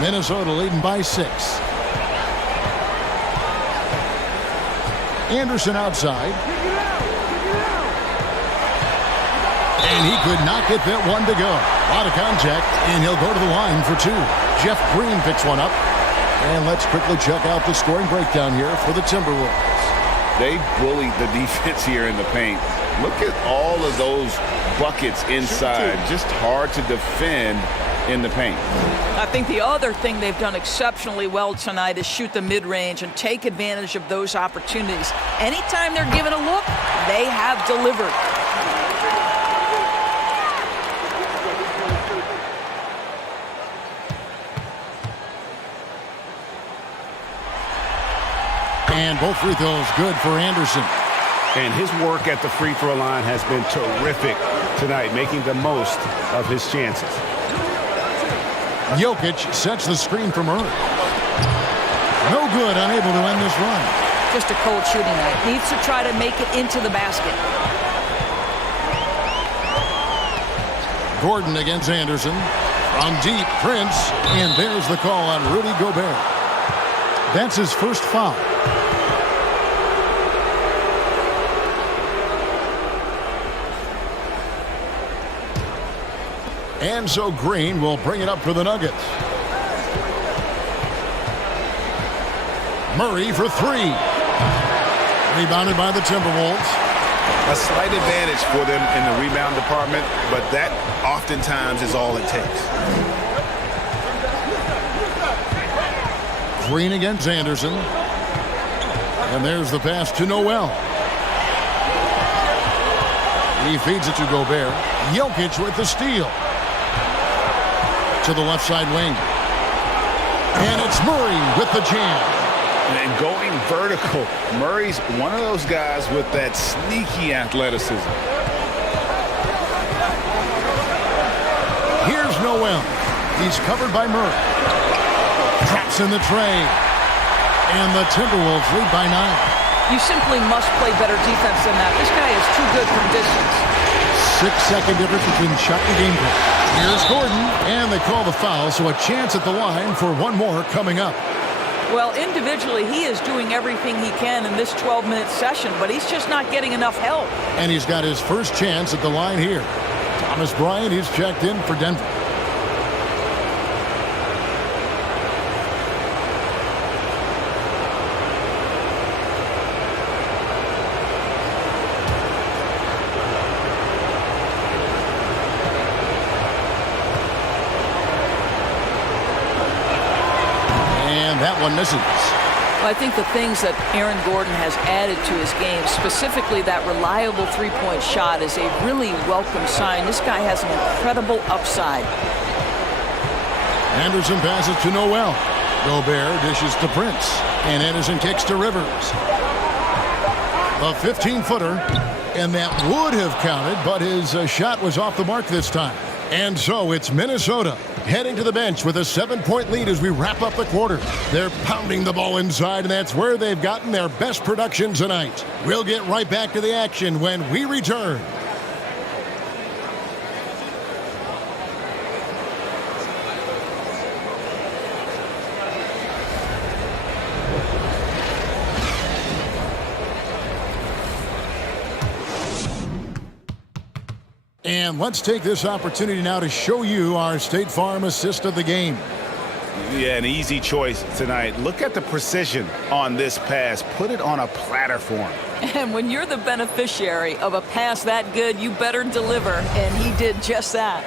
Minnesota leading by 6. Anderson outside. And he could not get that one to go. A lot of contact, and he'll go to the line for 2. Jeff Green picks one up. And let's quickly check out the scoring breakdown here for the Timberwolves. They bullied the defense here in the paint. Look at all of those buckets inside. Just hard to defend in the paint. I think the other thing they've done exceptionally well tonight is shoot the mid-range and take advantage of those opportunities. Anytime they're given a look, they have delivered. And both free throws good for Anderson. And his work at the free throw line has been terrific tonight, making the most of his chances. Jokic sets the screen for Murray. No good, unable to end this run. Just a cold shooting night. Needs to try to make it into the basket. Gordon against Anderson. From deep, Prince. And there's the call on Rudy Gobert. That's his first foul. And so Green will bring it up for the Nuggets. Murray for 3. Rebounded by the Timberwolves. A slight advantage for them in the rebound department, but that oftentimes is all it takes. Green against Anderson. And there's the pass to Noel. He feeds it to Gobert. Jokic with the steal. To the left side wing. And it's Murray with the jam. And going vertical. Murray's one of those guys with that sneaky athleticism. Here's Noel. He's covered by Murray. Traps in the tray. And the Timberwolves lead by 9. You simply must play better defense than that. This guy is too good from distance. 6-second difference between shot and game play. Here's Gordon, and they call the foul, so a chance at the line for one more coming up. Well, individually, he is doing everything he can in this 12-minute session, but he's just not getting enough help. And he's got his first chance at the line here. Thomas Bryant, he's checked in for Denver. That one misses. Well, I think the things that Aaron Gordon has added to his game, specifically that reliable three-point shot, is a really welcome sign. This guy has an incredible upside. Anderson passes to Noel. Gobert dishes to Prince. And Anderson kicks to Rivers. A 15-footer. And that would have counted, but his shot was off the mark this time. And so it's Minnesota heading to the bench with a 7-point lead as we wrap up the quarter. They're pounding the ball inside, and that's where they've gotten their best production tonight. We'll get right back to the action when we return. And let's take this opportunity now to show you our State Farm assist of the game. Yeah, an easy choice tonight. Look at the precision on this pass. Put it on a platter for him. And when you're the beneficiary of a pass that good, you better deliver. And he did just that.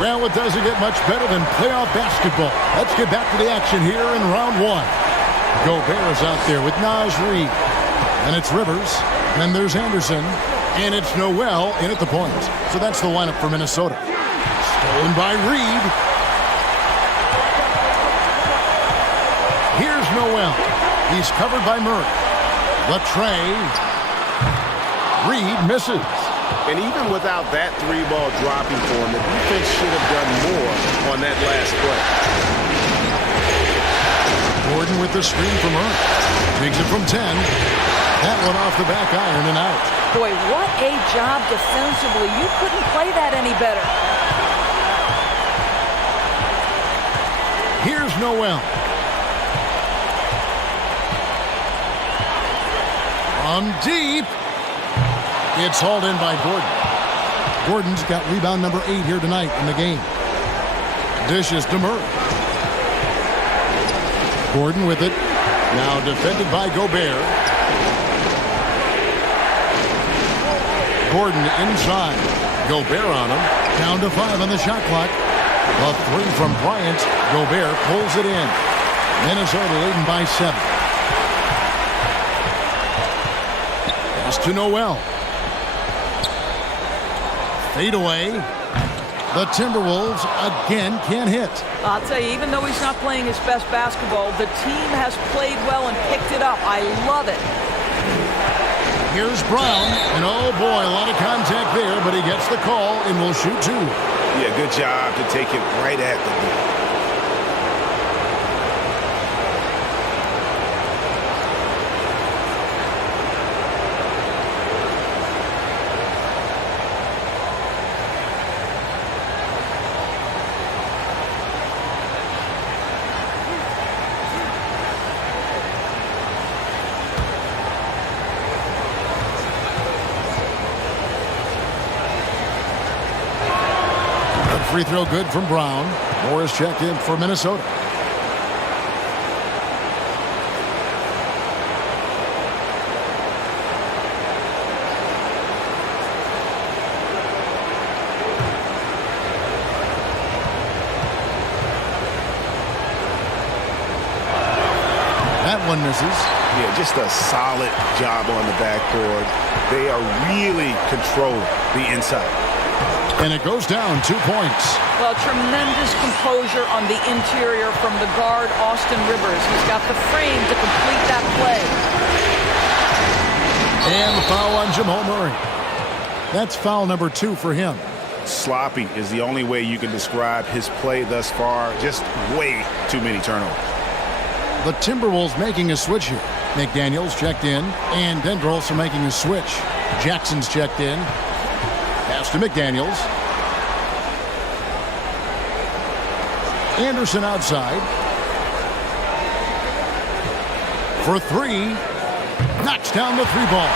Well, it doesn't get much better than playoff basketball. Let's get back to the action here in round one. Gobert is out there with Naz Reid. And it's Rivers. Then there's Anderson. And it's Noel in at the point. So that's the lineup for Minnesota. Stolen by Reid. Here's Noel. He's covered by Murray. The tray. Reid misses. And even without that three-ball dropping for him, the defense should have done more on that last play. Gordon with the screen from Murray. Takes it from 10. That one off the back iron and out. Boy, what a job defensively. You couldn't play that any better. Here's Noel. From deep. It's hauled in by Gordon. Gordon's got rebound number 8 here tonight in the game. Dishes to Murray. Gordon with it. Now defended by Gobert. Gordon inside. Gobert on him. Down to 5 on the shot clock. A 3 from Bryant. Gobert pulls it in. Minnesota leading by 7. Pass to Noel. Fade away. The Timberwolves again can't hit. I'll tell you, even though he's not playing his best basketball, the team has played well and picked it up. I love it. Here's Brown, and oh boy, a lot of contact there, but he gets the call and will shoot 2. Yeah, good job to take it right at the goal. Free throw good from Brown. Morris checked in for Minnesota. That one misses. Yeah, just a solid job on the backboard. They are really controlling the inside. And it goes down 2 points. Well, tremendous composure on the interior from the guard, Austin Rivers. He's got the frame to complete that play. And the foul on Jamal Murray. That's foul number 2 for him. Sloppy is the only way you can describe his play thus far. Just way too many turnovers. The Timberwolves making a switch here. McDaniels checked in, and Denver also making a switch. Jackson's checked in. Pass to McDaniels. Anderson outside. For 3. Knocks down the 3-ball.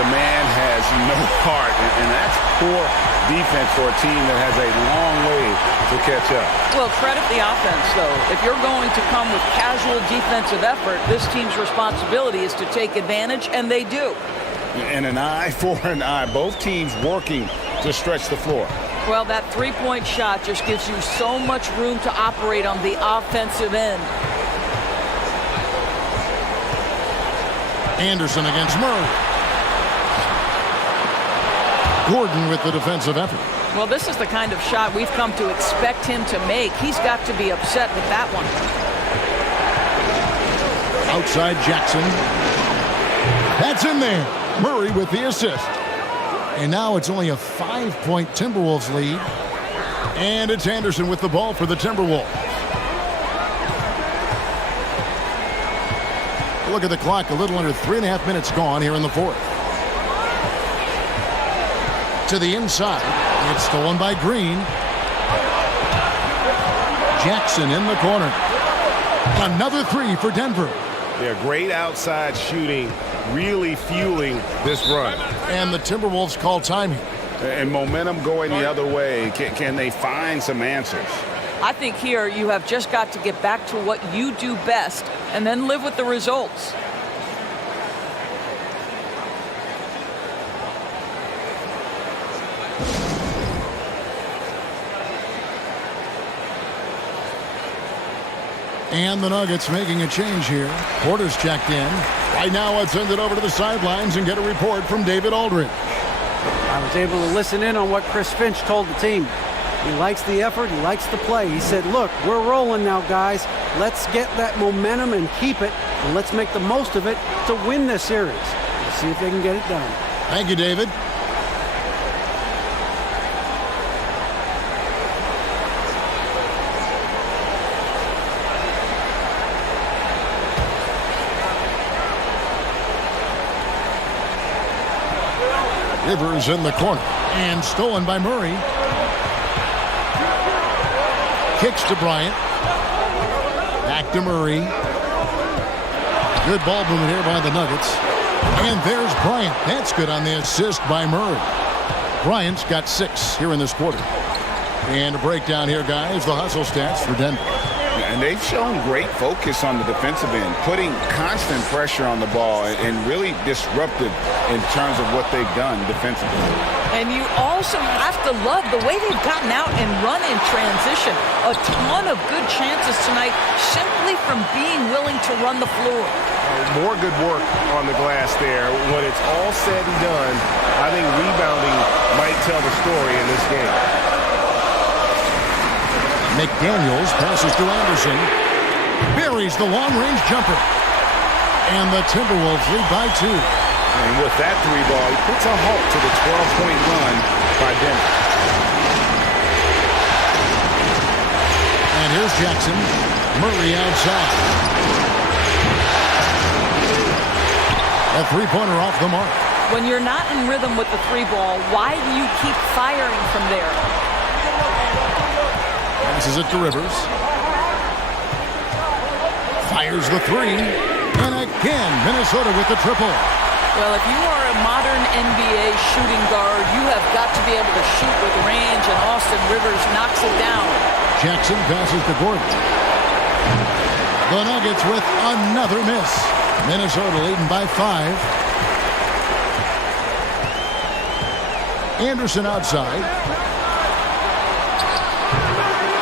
The man has no heart, and that's poor defense for a team that has a long way to catch up. Well, credit the offense, though. If you're going to come with casual defensive effort, this team's responsibility is to take advantage, and they do. And an eye for an eye. Both teams working to stretch the floor. Well, that three-point shot just gives you so much room to operate on the offensive end. Anderson against Murray. Gordon with the defensive effort. Well, this is the kind of shot we've come to expect him to make. He's got to be upset with that one. Outside Jackson. That's in there. Murray with the assist. And now it's only a 5-point Timberwolves lead. And it's Anderson with the ball for the Timberwolves. Look at the clock. A little under 3.5 minutes gone here in the fourth. To the inside. It's stolen by Green. Jackson in the corner. Another three for Denver. Yeah, great outside shooting, really fueling this run. And the Timberwolves call time here. And momentum going the other way. Can they find some answers? I think here you have just got to get back to what you do best and then live with the results. And the Nuggets making a change here. Porter's checked in. Right now, let's send it over to the sidelines and get a report from David Aldridge. I was able to listen in on what Chris Finch told the team. He likes the effort. He likes the play. He said, look, we're rolling now, guys. Let's get that momentum and keep it, and let's make the most of it to win this series. Let's see if they can get it done. Thank you, David. Rivers in the corner and stolen by Murray. Kicks to Bryant. Back to Murray. Good ball movement here by the Nuggets. And there's Bryant. That's good on the assist by Murray. Bryant's got 6 here in this quarter. And a breakdown here, guys. The hustle stats for Denver. And they've shown great focus on the defensive end, putting constant pressure on the ball and really disruptive in terms of what they've done defensively. And you also have to love the way they've gotten out and run in transition. A ton of good chances tonight simply from being willing to run the floor. More good work on the glass there. When it's all said and done, I think rebounding might tell the story in this game. McDaniels passes to Anderson. Buries the long-range jumper. And the Timberwolves lead by 2. And with that 3 ball, he puts a halt to the 12-point run by Denver. And here's Jackson. Murray outside. A 3-pointer off the mark. When you're not in rhythm with the 3 ball, why do you keep firing from there? Passes it to Rivers. Fires the 3. And again, Minnesota with the triple. Well, if you are a modern NBA shooting guard, you have got to be able to shoot with range, and Austin Rivers knocks it down. Jackson passes to Gordon. The Nuggets with another miss. Minnesota leading by 5. Anderson outside.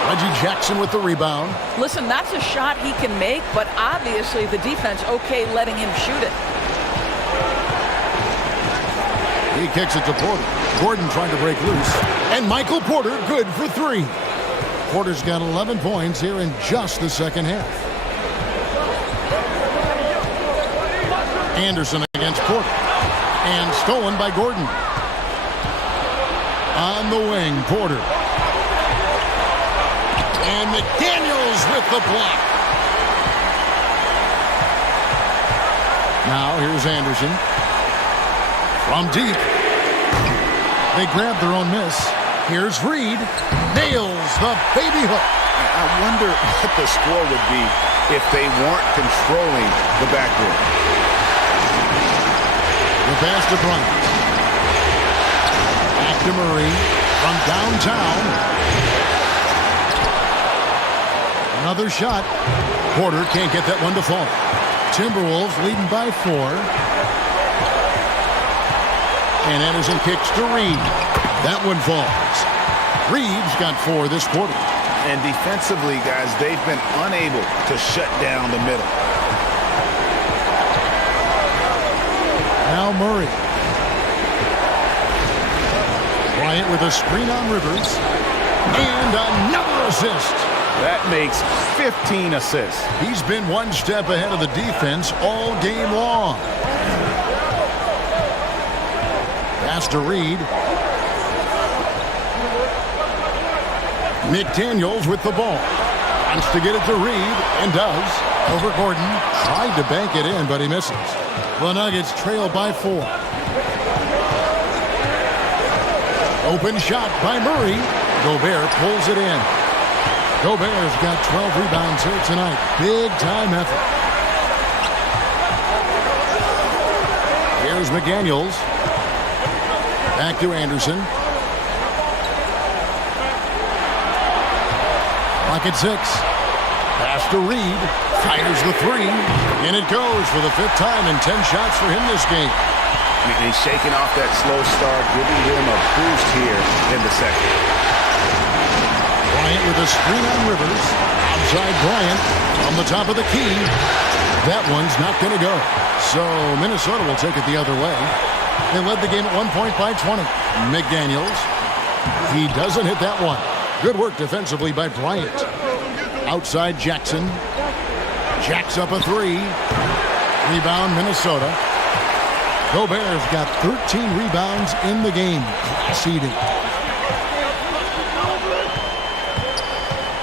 Reggie Jackson with the rebound. Listen, that's a shot he can make, but obviously the defense okay letting him shoot it. He kicks it to Porter. Gordon trying to break loose. And Michael Porter good for 3. Porter's got 11 points here in just the second half. Anderson against Porter. And stolen by Gordon. On the wing, Porter. And McDaniels with the block. Now here's Anderson. From deep. They grab their own miss. Here's Reed. Nails the baby hook. I wonder what the score would be if they weren't controlling the backboard. The pass to Bryant. Back to Murray from downtown. Another shot. Porter can't get that one to fall. Timberwolves leading by 4. And Anderson kicks to Reed. That one falls. Reed's got 4 this quarter. And defensively, guys, they've been unable to shut down the middle. Now Murray. Bryant with a screen on Rivers. And another assist. That makes 15 assists. He's been one step ahead of the defense all game long. Pass to Reed. McDaniels with the ball. Wants to get it to Reed, and does. Over Gordon. Tried to bank it in, but he misses. The Nuggets trail by 4. Open shot by Murray. Gobert pulls it in. Gobert's got 12 rebounds here tonight. Big time effort. Here's McDaniels. Back to Anderson. Clock at 6. Pass to Reed. Fires the 3. And it goes for the 5th time and 10 shots for him this game. He's shaking off that slow start, giving him a boost here in the second. Bryant with a screen on Rivers. Outside Bryant on the top of the key. That one's not going to go. So Minnesota will take it the other way. They led the game at 1 point by 20. McDaniels. He doesn't hit that one. Good work defensively by Bryant. Outside Jackson. Jacks up a 3. Rebound Minnesota. Gobert's got 13 rebounds in the game. Conceded.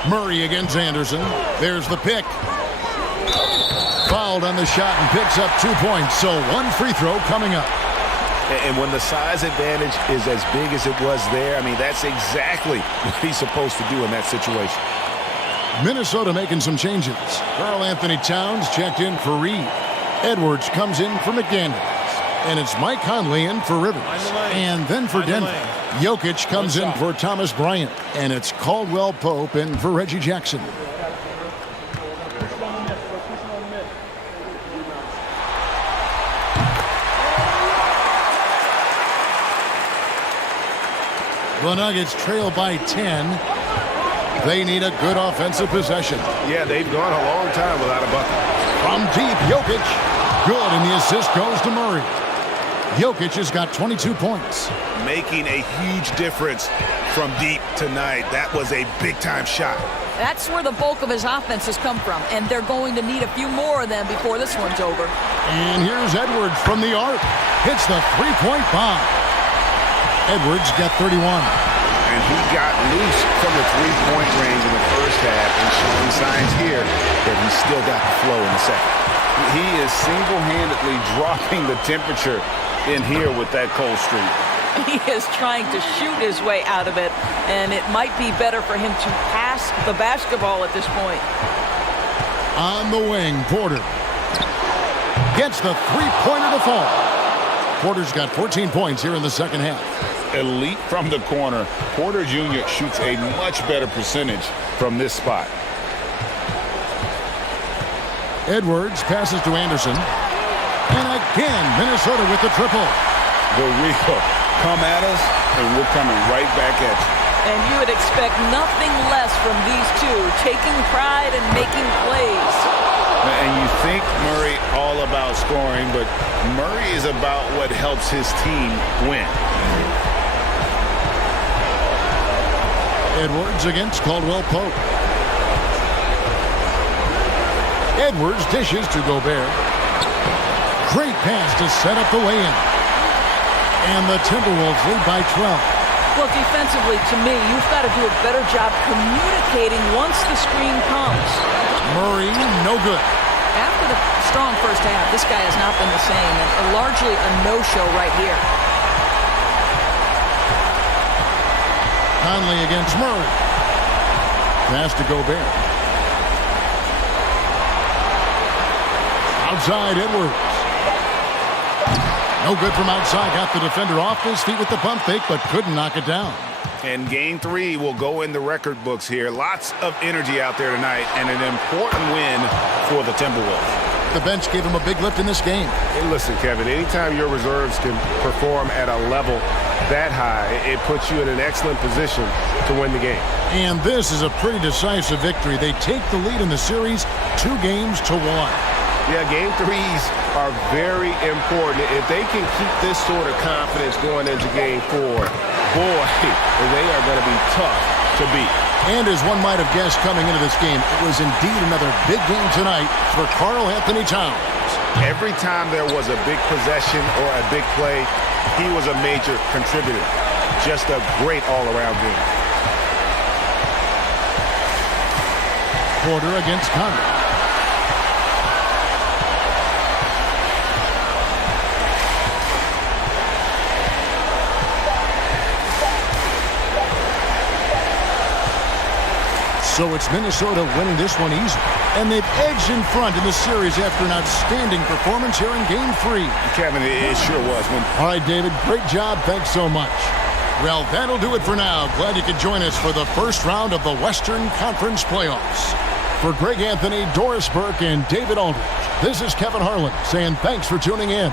Murray against Anderson. There's the pick. Fouled on the shot and picks up 2 points. So 1 free throw coming up. And when the size advantage is as big as it was there, I mean, that's exactly what he's supposed to do in that situation. Minnesota making some changes. Karl Anthony Towns checked in for Reed. Edwards comes in for McDaniels. And it's Mike Conley in for Rivers. And then for Denver, Jokic comes in for Thomas Bryant. And it's Caldwell Pope in for Reggie Jackson. The Nuggets trail by 10. They need a good offensive possession. Yeah, they've gone a long time without a bucket. From deep, Jokic. Good, and the assist goes to Murray. Jokic has got 22 points. Making a huge difference from deep tonight. That was a big-time shot. That's where the bulk of his offense has come from, and they're going to need a few more of them before this one's over. And here's Edwards from the arc. Hits the three-point bomb. Edwards got 31. And he got loose from the three-point range in the first half and showing signs here that he's still got the flow in the second. He is single-handedly dropping the temperature in here with that cold streak. He is trying to shoot his way out of it, and it might be better for him to pass the basketball at this point. On the wing, Porter gets the three-pointer to fall. Porter's got 14 points here in the second half. Elite from the corner. Porter Jr. shoots a much better percentage from this spot. Edwards passes to Anderson. And again, Minnesota with the triple. The real come at us, and we're coming right back at you. And you would expect nothing less from these two, taking pride and making plays. And you think Murray all about scoring, but Murray is about what helps his team win. Edwards against Caldwell Pope. Edwards dishes to Gobert. Great pass to set up the lay-in. And the Timberwolves lead by 12. Well, defensively, to me, you've got to do a better job communicating once the screen comes. Murray, no good. After the strong first half, this guy has not been the same, and largely a no-show right here. Conley against Murray. Pass to Gobert. Outside, Edwards. No good from outside. Got the defender off his feet with the pump fake, but couldn't knock it down. And game 3 will go in the record books here. Lots of energy out there tonight, and an important win for the Timberwolves. The bench gave him a big lift in this game. Hey, listen, Kevin, anytime your reserves can perform at a level that high, it puts you in an excellent position to win the game. And this is a pretty decisive victory. They take the lead in the series 2-1. Yeah, game 3s are very important. If they can keep this sort of confidence going into game 4, boy, they are going to be tough to beat. And as one might have guessed coming into this game, it was indeed another big game tonight for Karl Anthony Towns. Every time there was a big possession or a big play, he was a major contributor. Just a great all-around game. Porter against Conley. So it's Minnesota winning this one easily. And they've edged in front in the series after an outstanding performance here in Game 3. Kevin, it sure was. All right, David, great job. Thanks so much. Well, that'll do it for now. Glad you could join us for the first round of the Western Conference Playoffs. For Greg Anthony, Doris Burke, and David Aldridge, this is Kevin Harlan saying thanks for tuning in.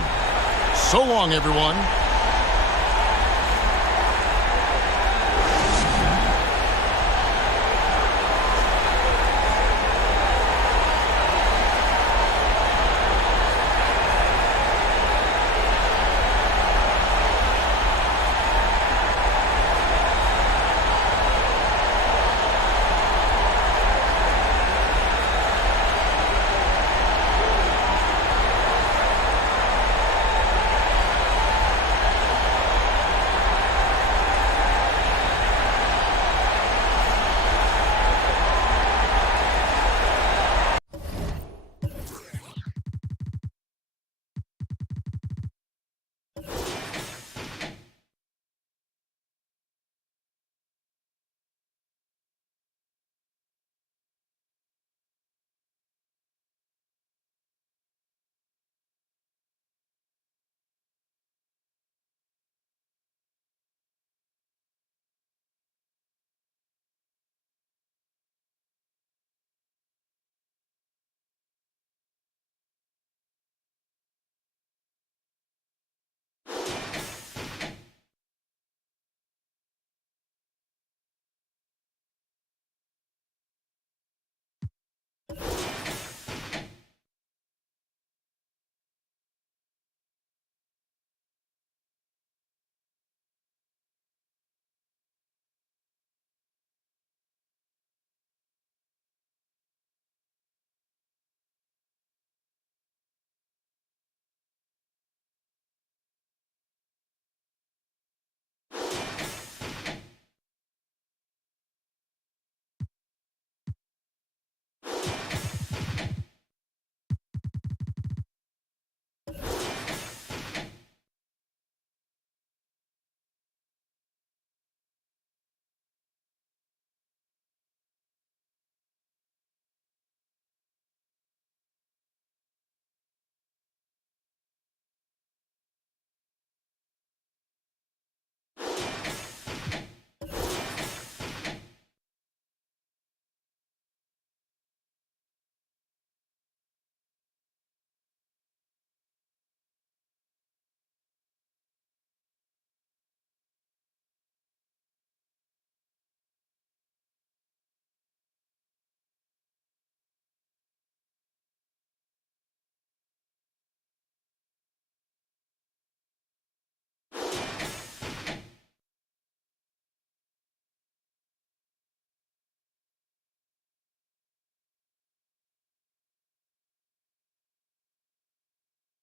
So long, everyone.